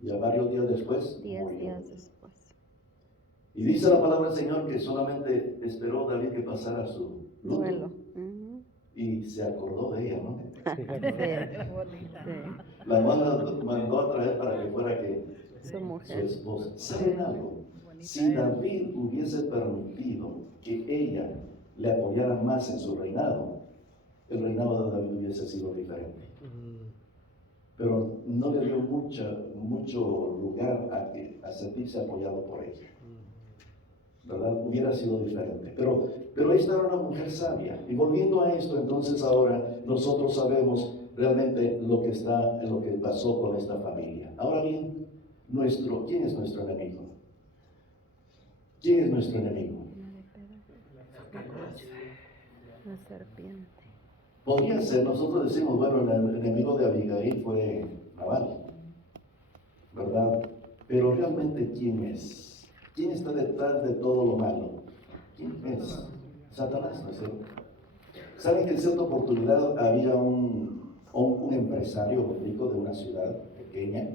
Y a varios días después 10 murió. días después. Y dice la palabra del Señor que solamente esperó David que pasara su luto. Duelo. Ujú. Y se acordó de ella, ¿no? Sí. La mandó a traer para que fuera que Su su mujer. esposa. ¿Saben algo? Si David hubiese permitido que ella le apoyara más en su reinado, el reinado de David hubiese sido diferente. Pero no le dio mucho lugar a sentirse apoyado por ella. ¿Verdad? Hubiera sido diferente. Pero esta era una mujer sabia. Y volviendo a esto, entonces ahora nosotros sabemos realmente lo que pasó con esta familia. Ahora bien, ¿quién es nuestro enemigo? ¿Quién es nuestro enemigo? La serpiente. Podría ser, nosotros decimos, bueno, el enemigo de Abigail fue Nabal, ¿verdad? Pero realmente, ¿quién es? ¿Quién está detrás de todo lo malo? ¿Quién es? Satanás, ¿no es cierto? ¿Saben que en cierta oportunidad había un empresario rico de una ciudad pequeña?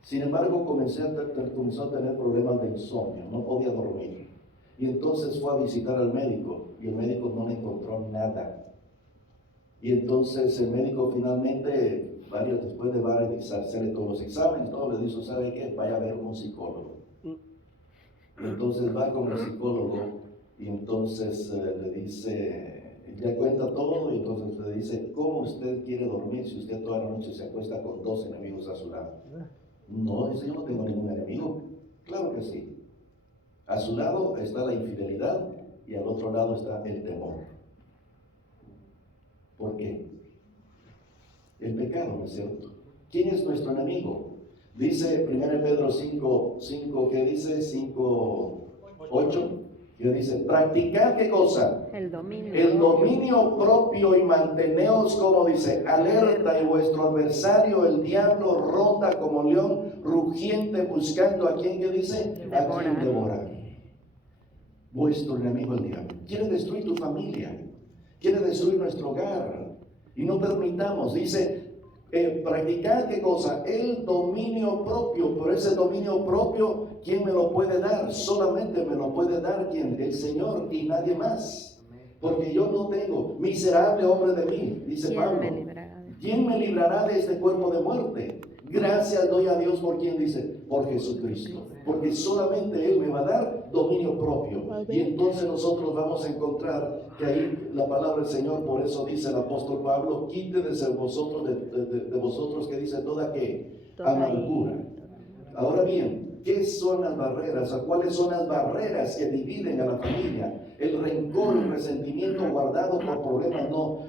Sin embargo, comenzó a tener problemas de insomnio, no podía dormir. Y entonces fue a visitar al médico y el médico no le encontró nada. Y entonces el médico finalmente, después de hacerle todos los exámenes, todo le dijo, ¿sabe qué? Vaya a ver un psicólogo. Y entonces va con el psicólogo y entonces le dice, le cuenta todo y entonces le dice, ¿cómo usted quiere dormir si usted toda la noche se acuesta con 2 enemigos a su lado? No, dice, yo no tengo ningún enemigo. Claro que sí. A su lado está la infidelidad y al otro lado está el temor. ¿Por qué? El pecado, ¿no es cierto? ¿Quién es nuestro enemigo? Dice 1 Pedro 5, ¿qué dice? 5:8, que dice, practicad ¿qué cosa? El dominio. El dominio propio y manteneos, como dice, alerta, y vuestro adversario, el diablo, ronda como león rugiente buscando a quien, ¿qué dice? A quien devorar. Vuestro enemigo el diablo. Quiere destruir tu familia. Quiere destruir nuestro hogar. Y no permitamos, dice, practicar ¿qué cosa? El dominio propio. Pero ese dominio propio, ¿quién me lo puede dar? Solamente me lo puede dar ¿quién? El Señor y nadie más. Porque yo no tengo, miserable hombre de mí, dice Pablo. ¿Quién me librará de este cuerpo de muerte? Gracias doy a Dios por quien dice, por Jesucristo. Porque solamente Él me va a dar dominio propio. Y entonces nosotros vamos a encontrar que ahí la palabra del Señor, por eso dice el apóstol Pablo, quite de vosotros que dice toda ¿qué? Amargura. Ahora bien, ¿qué son las barreras? ¿O cuáles son las barreras que dividen a la familia? El rencor, el resentimiento guardado por problemas no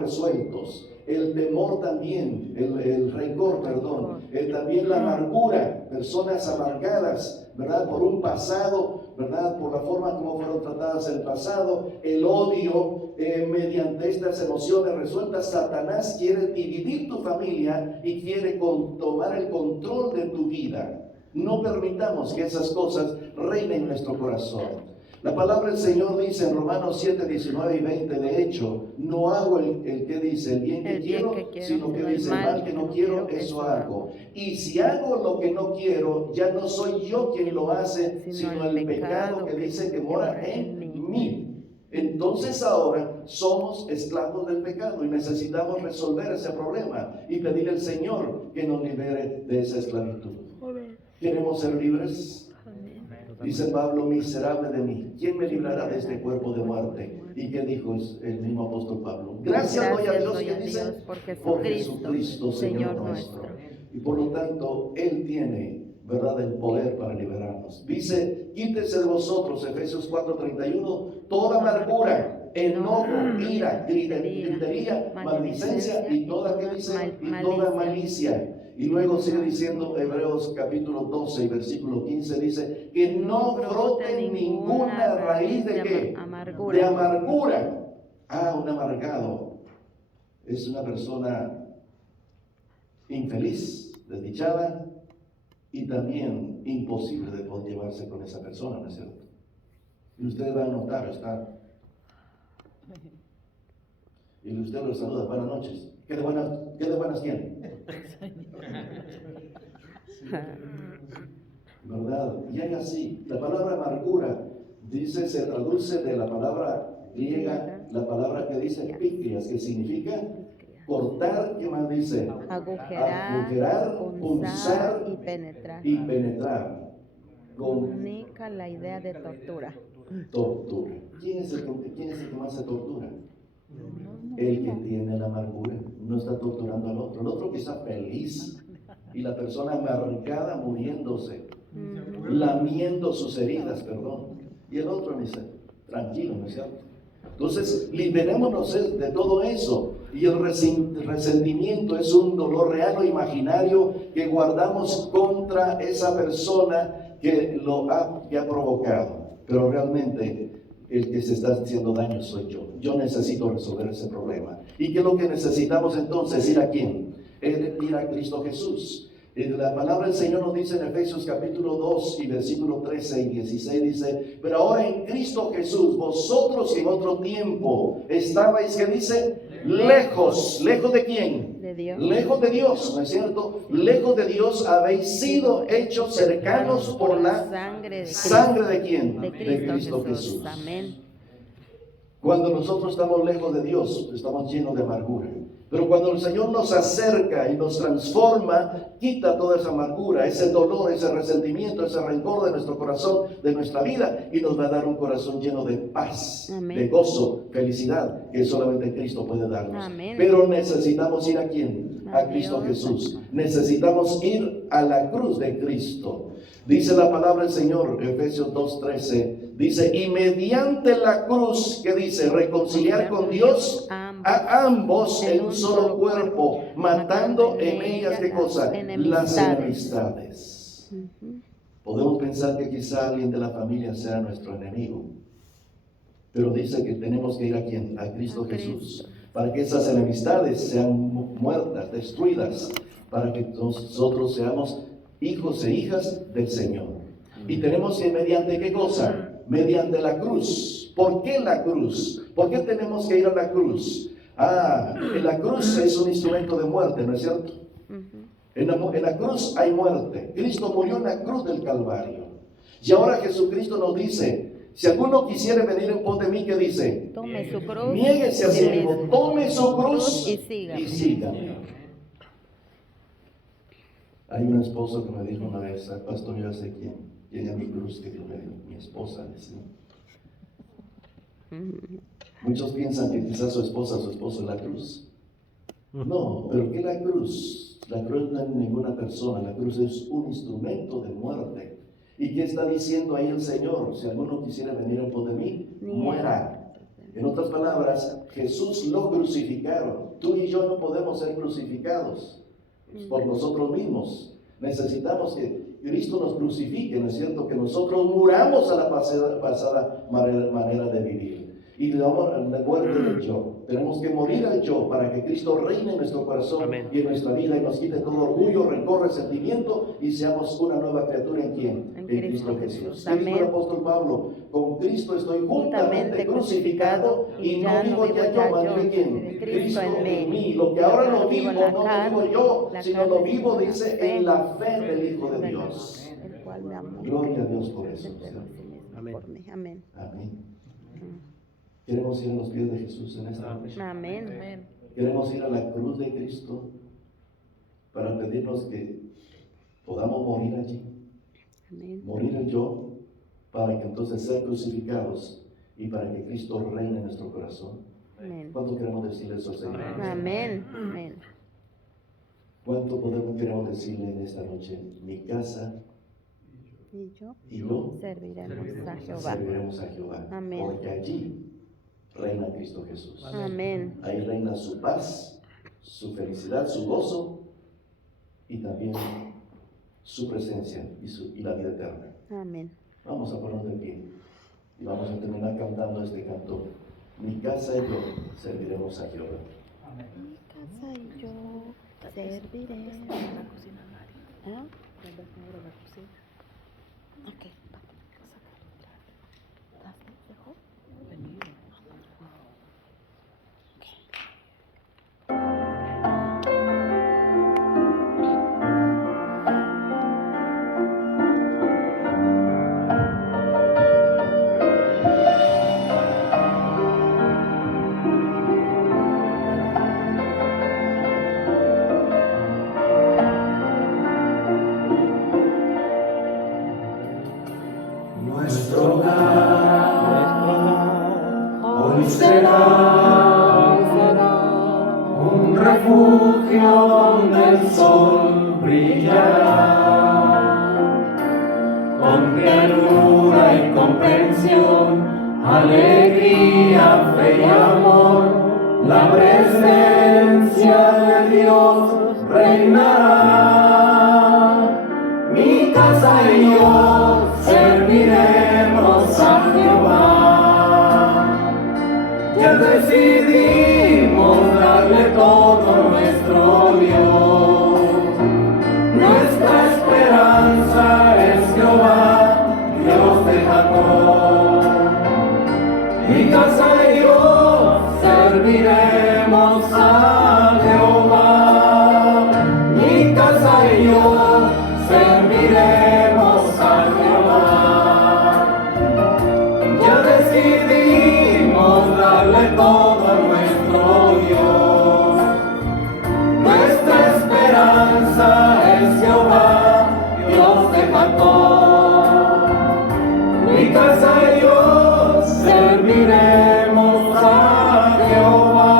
resueltos. El temor también, el rencor, perdón. También la amargura, personas amargadas, ¿verdad? Por un pasado, ¿verdad? Por la forma como fueron tratadas en el pasado. El odio, mediante estas emociones resueltas, Satanás quiere dividir tu familia y quiere tomar el control de tu vida. No permitamos que esas cosas reinen en nuestro corazón. La palabra del Señor dice en Romanos 7, 19 y 20, de hecho, no hago el que dice el bien que quiero, sino que dice el mal que no quiero, eso hago. Y si hago lo que no quiero, ya no soy yo quien lo hace, sino el pecado que dice que mora en mí. Entonces ahora somos esclavos del pecado y necesitamos resolver ese problema y pedir al Señor que nos libere de esa esclavitud. ¿Queremos ser libres? Dice Pablo, miserable de mí, ¿quién me librará de este cuerpo de muerte? ¿Y qué dijo el mismo apóstol Pablo? Gracias doy a Dios, que dice, por Jesucristo, Señor nuestro. Y por lo tanto, Él tiene, ¿verdad?, el poder para liberarnos. Dice, quítese de vosotros, Efesios 4:31, toda amargura, enojo, ira, gritería, maldicencia y toda, ¿qué dice? Y toda malicia. Y luego sigue diciendo Hebreos capítulo 12 y versículo 15, dice que no brote ninguna raíz de ¿qué? De amargura. Un amargado es una persona infeliz, desdichada y también imposible de poder llevarse con esa persona, ¿no es cierto? Y ustedes van a notar, y usted los saluda, buenas noches. ¿Qué de buenas tiene? ¿Verdad? Y hay así, la palabra amargura, dice, se traduce de la palabra griega, la palabra que dice picrias, que significa cortar, ¿qué más dice? Agujerar, punzar y penetrar. Comunica la idea de tortura. Tortura. ¿Quién es el que más se tortura? El que tiene la amargura. No está torturando al otro. El otro que está feliz. Y la persona amargada muriéndose, lamiendo sus heridas, perdón. Y el otro dice, tranquilo, ¿no es cierto? Entonces, liberémonos de todo eso. Y el resentimiento es un dolor real o imaginario que guardamos contra esa persona que ha provocado. Pero realmente el que se está haciendo daño soy yo. Yo necesito resolver ese problema. ¿Y qué es lo que necesitamos entonces? ¿Ir a quién? Ir a Cristo Jesús. La palabra del Señor nos dice en Efesios capítulo 2 y versículo 13 y 16, dice, pero ahora en Cristo Jesús, vosotros que en otro tiempo estabais, ¿qué dice? Lejos. ¿Lejos de quién? De Dios. Lejos de Dios, ¿no es cierto? Lejos de Dios habéis sido hechos cercanos por la sangre de quién? De Cristo Jesús. Amén. Cuando nosotros estamos lejos de Dios, estamos llenos de amargura. Pero cuando el Señor nos acerca y nos transforma, quita toda esa amargura, ese dolor, ese resentimiento, ese rencor de nuestro corazón, de nuestra vida, y nos va a dar un corazón lleno de paz, amén, de gozo, felicidad, que solamente Cristo puede darnos. Amén. Pero necesitamos ir a ¿quién? A Cristo Jesús. Necesitamos ir a la cruz de Cristo. Dice la palabra del Señor, Efesios 2:13, dice, y mediante la cruz, que dice, reconciliar con Dios a ambos en un solo cuerpo, matando en ellas, ¿qué cosa? Las enemistades. Podemos pensar que quizá alguien de la familia sea nuestro enemigo, pero dice que tenemos que ir a ¿quién? A Cristo Jesús, para que esas enemistades sean muertas, destruidas, para que nosotros seamos hijos e hijas del Señor. Y tenemos que mediante ¿qué cosa? Mediante la cruz. ¿Por qué la cruz? ¿Por qué tenemos que ir a la cruz? La cruz es un instrumento de muerte, ¿no es cierto? En la cruz hay muerte. Cristo murió en la cruz del Calvario. Y ahora Jesucristo nos dice, si alguno quisiera venir en pos de mí, ¿qué dice? Tome su cruz, niéguese a sí mismo, tome su cruz y sígame. Hay un esposo que me dijo una vez, pastor, yo sé quién es mi cruz, que Dios me dio, mi esposa, decía. Muchos piensan que quizás su esposo es la cruz. No, pero ¿qué es la cruz? La cruz no es ninguna persona, la cruz es un instrumento de muerte. ¿Y qué está diciendo ahí el Señor? Si alguno quisiera venir en pos de mí, muera. En otras palabras, Jesús lo crucificaron. Tú y yo no podemos ser crucificados por nosotros mismos. Necesitamos que Cristo nos crucifique, ¿no es cierto? Que nosotros muramos a la pasada manera de vivir. Y le damos la muerte del yo. Tenemos que morir al yo para que Cristo reine en nuestro corazón. Amén. Y en nuestra vida y nos quite todo orgullo, rencor, resentimiento y seamos una nueva criatura ¿en quién? En Cristo Jesús. ¿Qué dijo el apóstol Pablo? Con Cristo estoy juntamente crucificado y no vivo ya yo, más vive ¿quién? Cristo en mí. Lo que ahora lo vivo, no lo vivo yo, sino lo vivo, dice, en la fe del Hijo de Dios. Gloria a Dios por eso. Amén. Amén. Amén. Queremos ir a los pies de Jesús en esta noche. Amén. Queremos ir a la cruz de Cristo para pedirnos que podamos morir allí. Amén. Morir el yo para que entonces ser crucificados y para que Cristo reine en nuestro corazón. Amén. ¿Cuánto queremos decirle eso al Señor? Amén. Amén. ¿Cuánto queremos decirle en esta noche? Mi casa y yo serviremos a Jehová. Amén. Porque allí reina Cristo Jesús. Amén. Ahí reina su paz, su felicidad, su gozo y también su presencia y la vida eterna. Amén. Vamos a ponernos de pie y vamos a terminar cantando este canto Mi casa y yo serviremos a Jehová. Amén. Mi casa y yo serviré. ¿Ah? Ok. Nuestro hogar hoy será un refugio donde el sol brillará. Con ternura y comprensión, alegría, fe y amor, la presencia de Dios reinará. Mi casa y yo serviremos a Jehová. Ya decidimos darle todo nuestro Dios. Nuestra esperanza es Jehová, Dios de Jacob. Mi casa y yo serviremos a Jehová. Mi casa y yo serviremos a Jehová. Ya decidimos darle todo a nuestro Dios. Nuestra esperanza es Jehová, Dios de Jacob. Mi casa y yo serviremos a Jehová.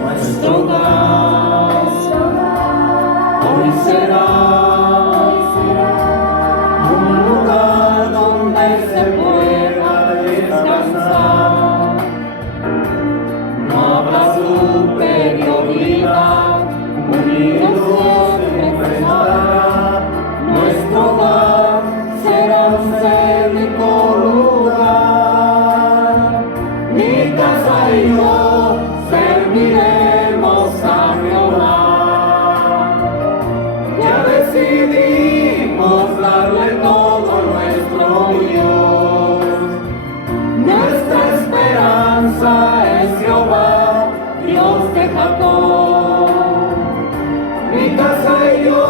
Nuestro hogar hoy será un lugar donde se pueda descansar. No habrá superioridad, unidos siempre estará. Nuestro hogar será un céntrico lugar. Mi casa y yo serviremos a Jehová. Ya decidimos darle todo a nuestro Dios. Nuestra esperanza es Jehová, Dios de Jacob. Mi casa y yo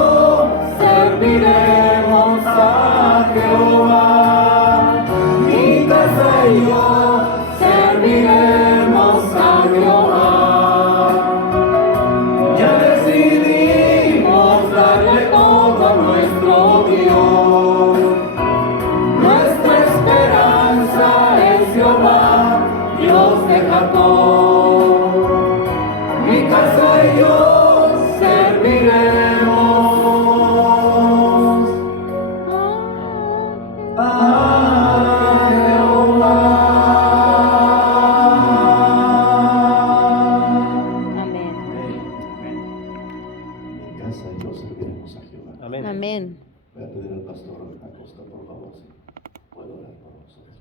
serviremos a Jehová. Mi casa y yo serviremos a Jehová. Ya decidimos darle todo a nuestro Dios. Nuestra esperanza es Jehová, Dios de Jacob. Mi casa y yo serviremos a Jehová. Amén. Mi casa y yo serviremos a Jehová. Amén. Amén. Voy a pedir al pastor Acosta, por favor, si puede orar por nosotros.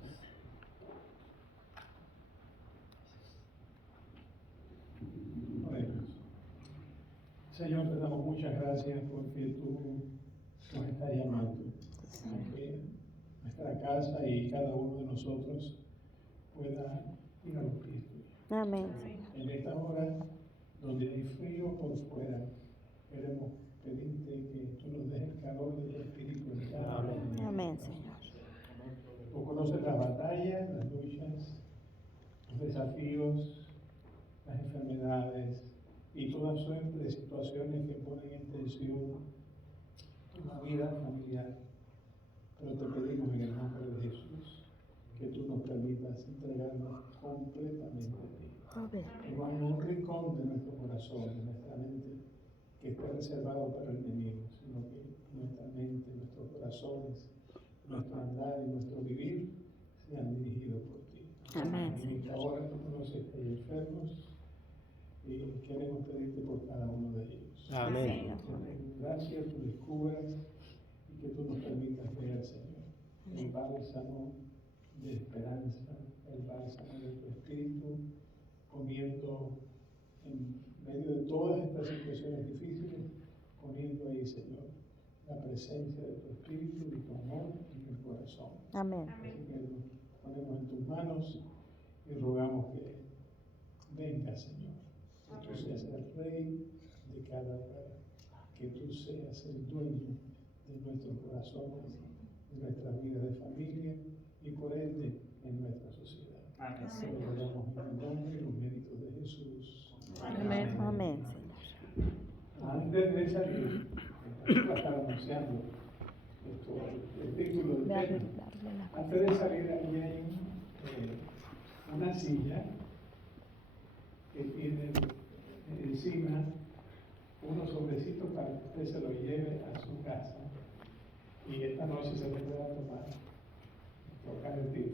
Oremos. Señor, te damos muchas gracias porque tú nos estás llamando a que nuestra casa y cada uno de nosotros pueda ir a los pies tuyos. Amén. En esta hora, donde hay frío por fuera, queremos pedirte que tú nos des el calor de tu espíritu en cada uno. Amén, Señor. Tú conoces las batallas, las luchas, los desafíos, las enfermedades y toda suerte de situaciones que ponen en tensión una vida familiar. Pero te pedimos en el nombre de Jesús que tú nos permitas entregarnos completamente a ti. Amén. Que no haya un rincón de nuestro corazón, de nuestra mente, que esté reservado para el enemigo, sino que nuestra mente, nuestros corazones, nuestro andar y nuestro vivir sean dirigidos por ti. Amén, En esta hora tú conoces por cada uno de ellos. Amén. Gracias, tú descubras y que tú nos permitas ver, Señor, el bálsamo de esperanza, el bálsamo de tu Espíritu, poniendo en medio de todas estas situaciones difíciles, poniendo ahí, Señor, la presencia de tu Espíritu y tu amor en el corazón. Amén. Así que nos ponemos en tus manos y rogamos que venga, Señor, que tú seas el Rey de cada hogar, que tú seas el dueño de nuestros corazones, de nuestra vida de familia y por ende en nuestra sociedad. Amén. Te lo rogamos en el nombre y los méritos de Jesús. Amén, Señor. Antes de salir, va a estar anunciando el título del tema. Antes de salir, aquí hay una silla que tiene encima unos sobrecitos para que usted se lo lleve a su casa y esta noche se le pueda tomar, tocar el título.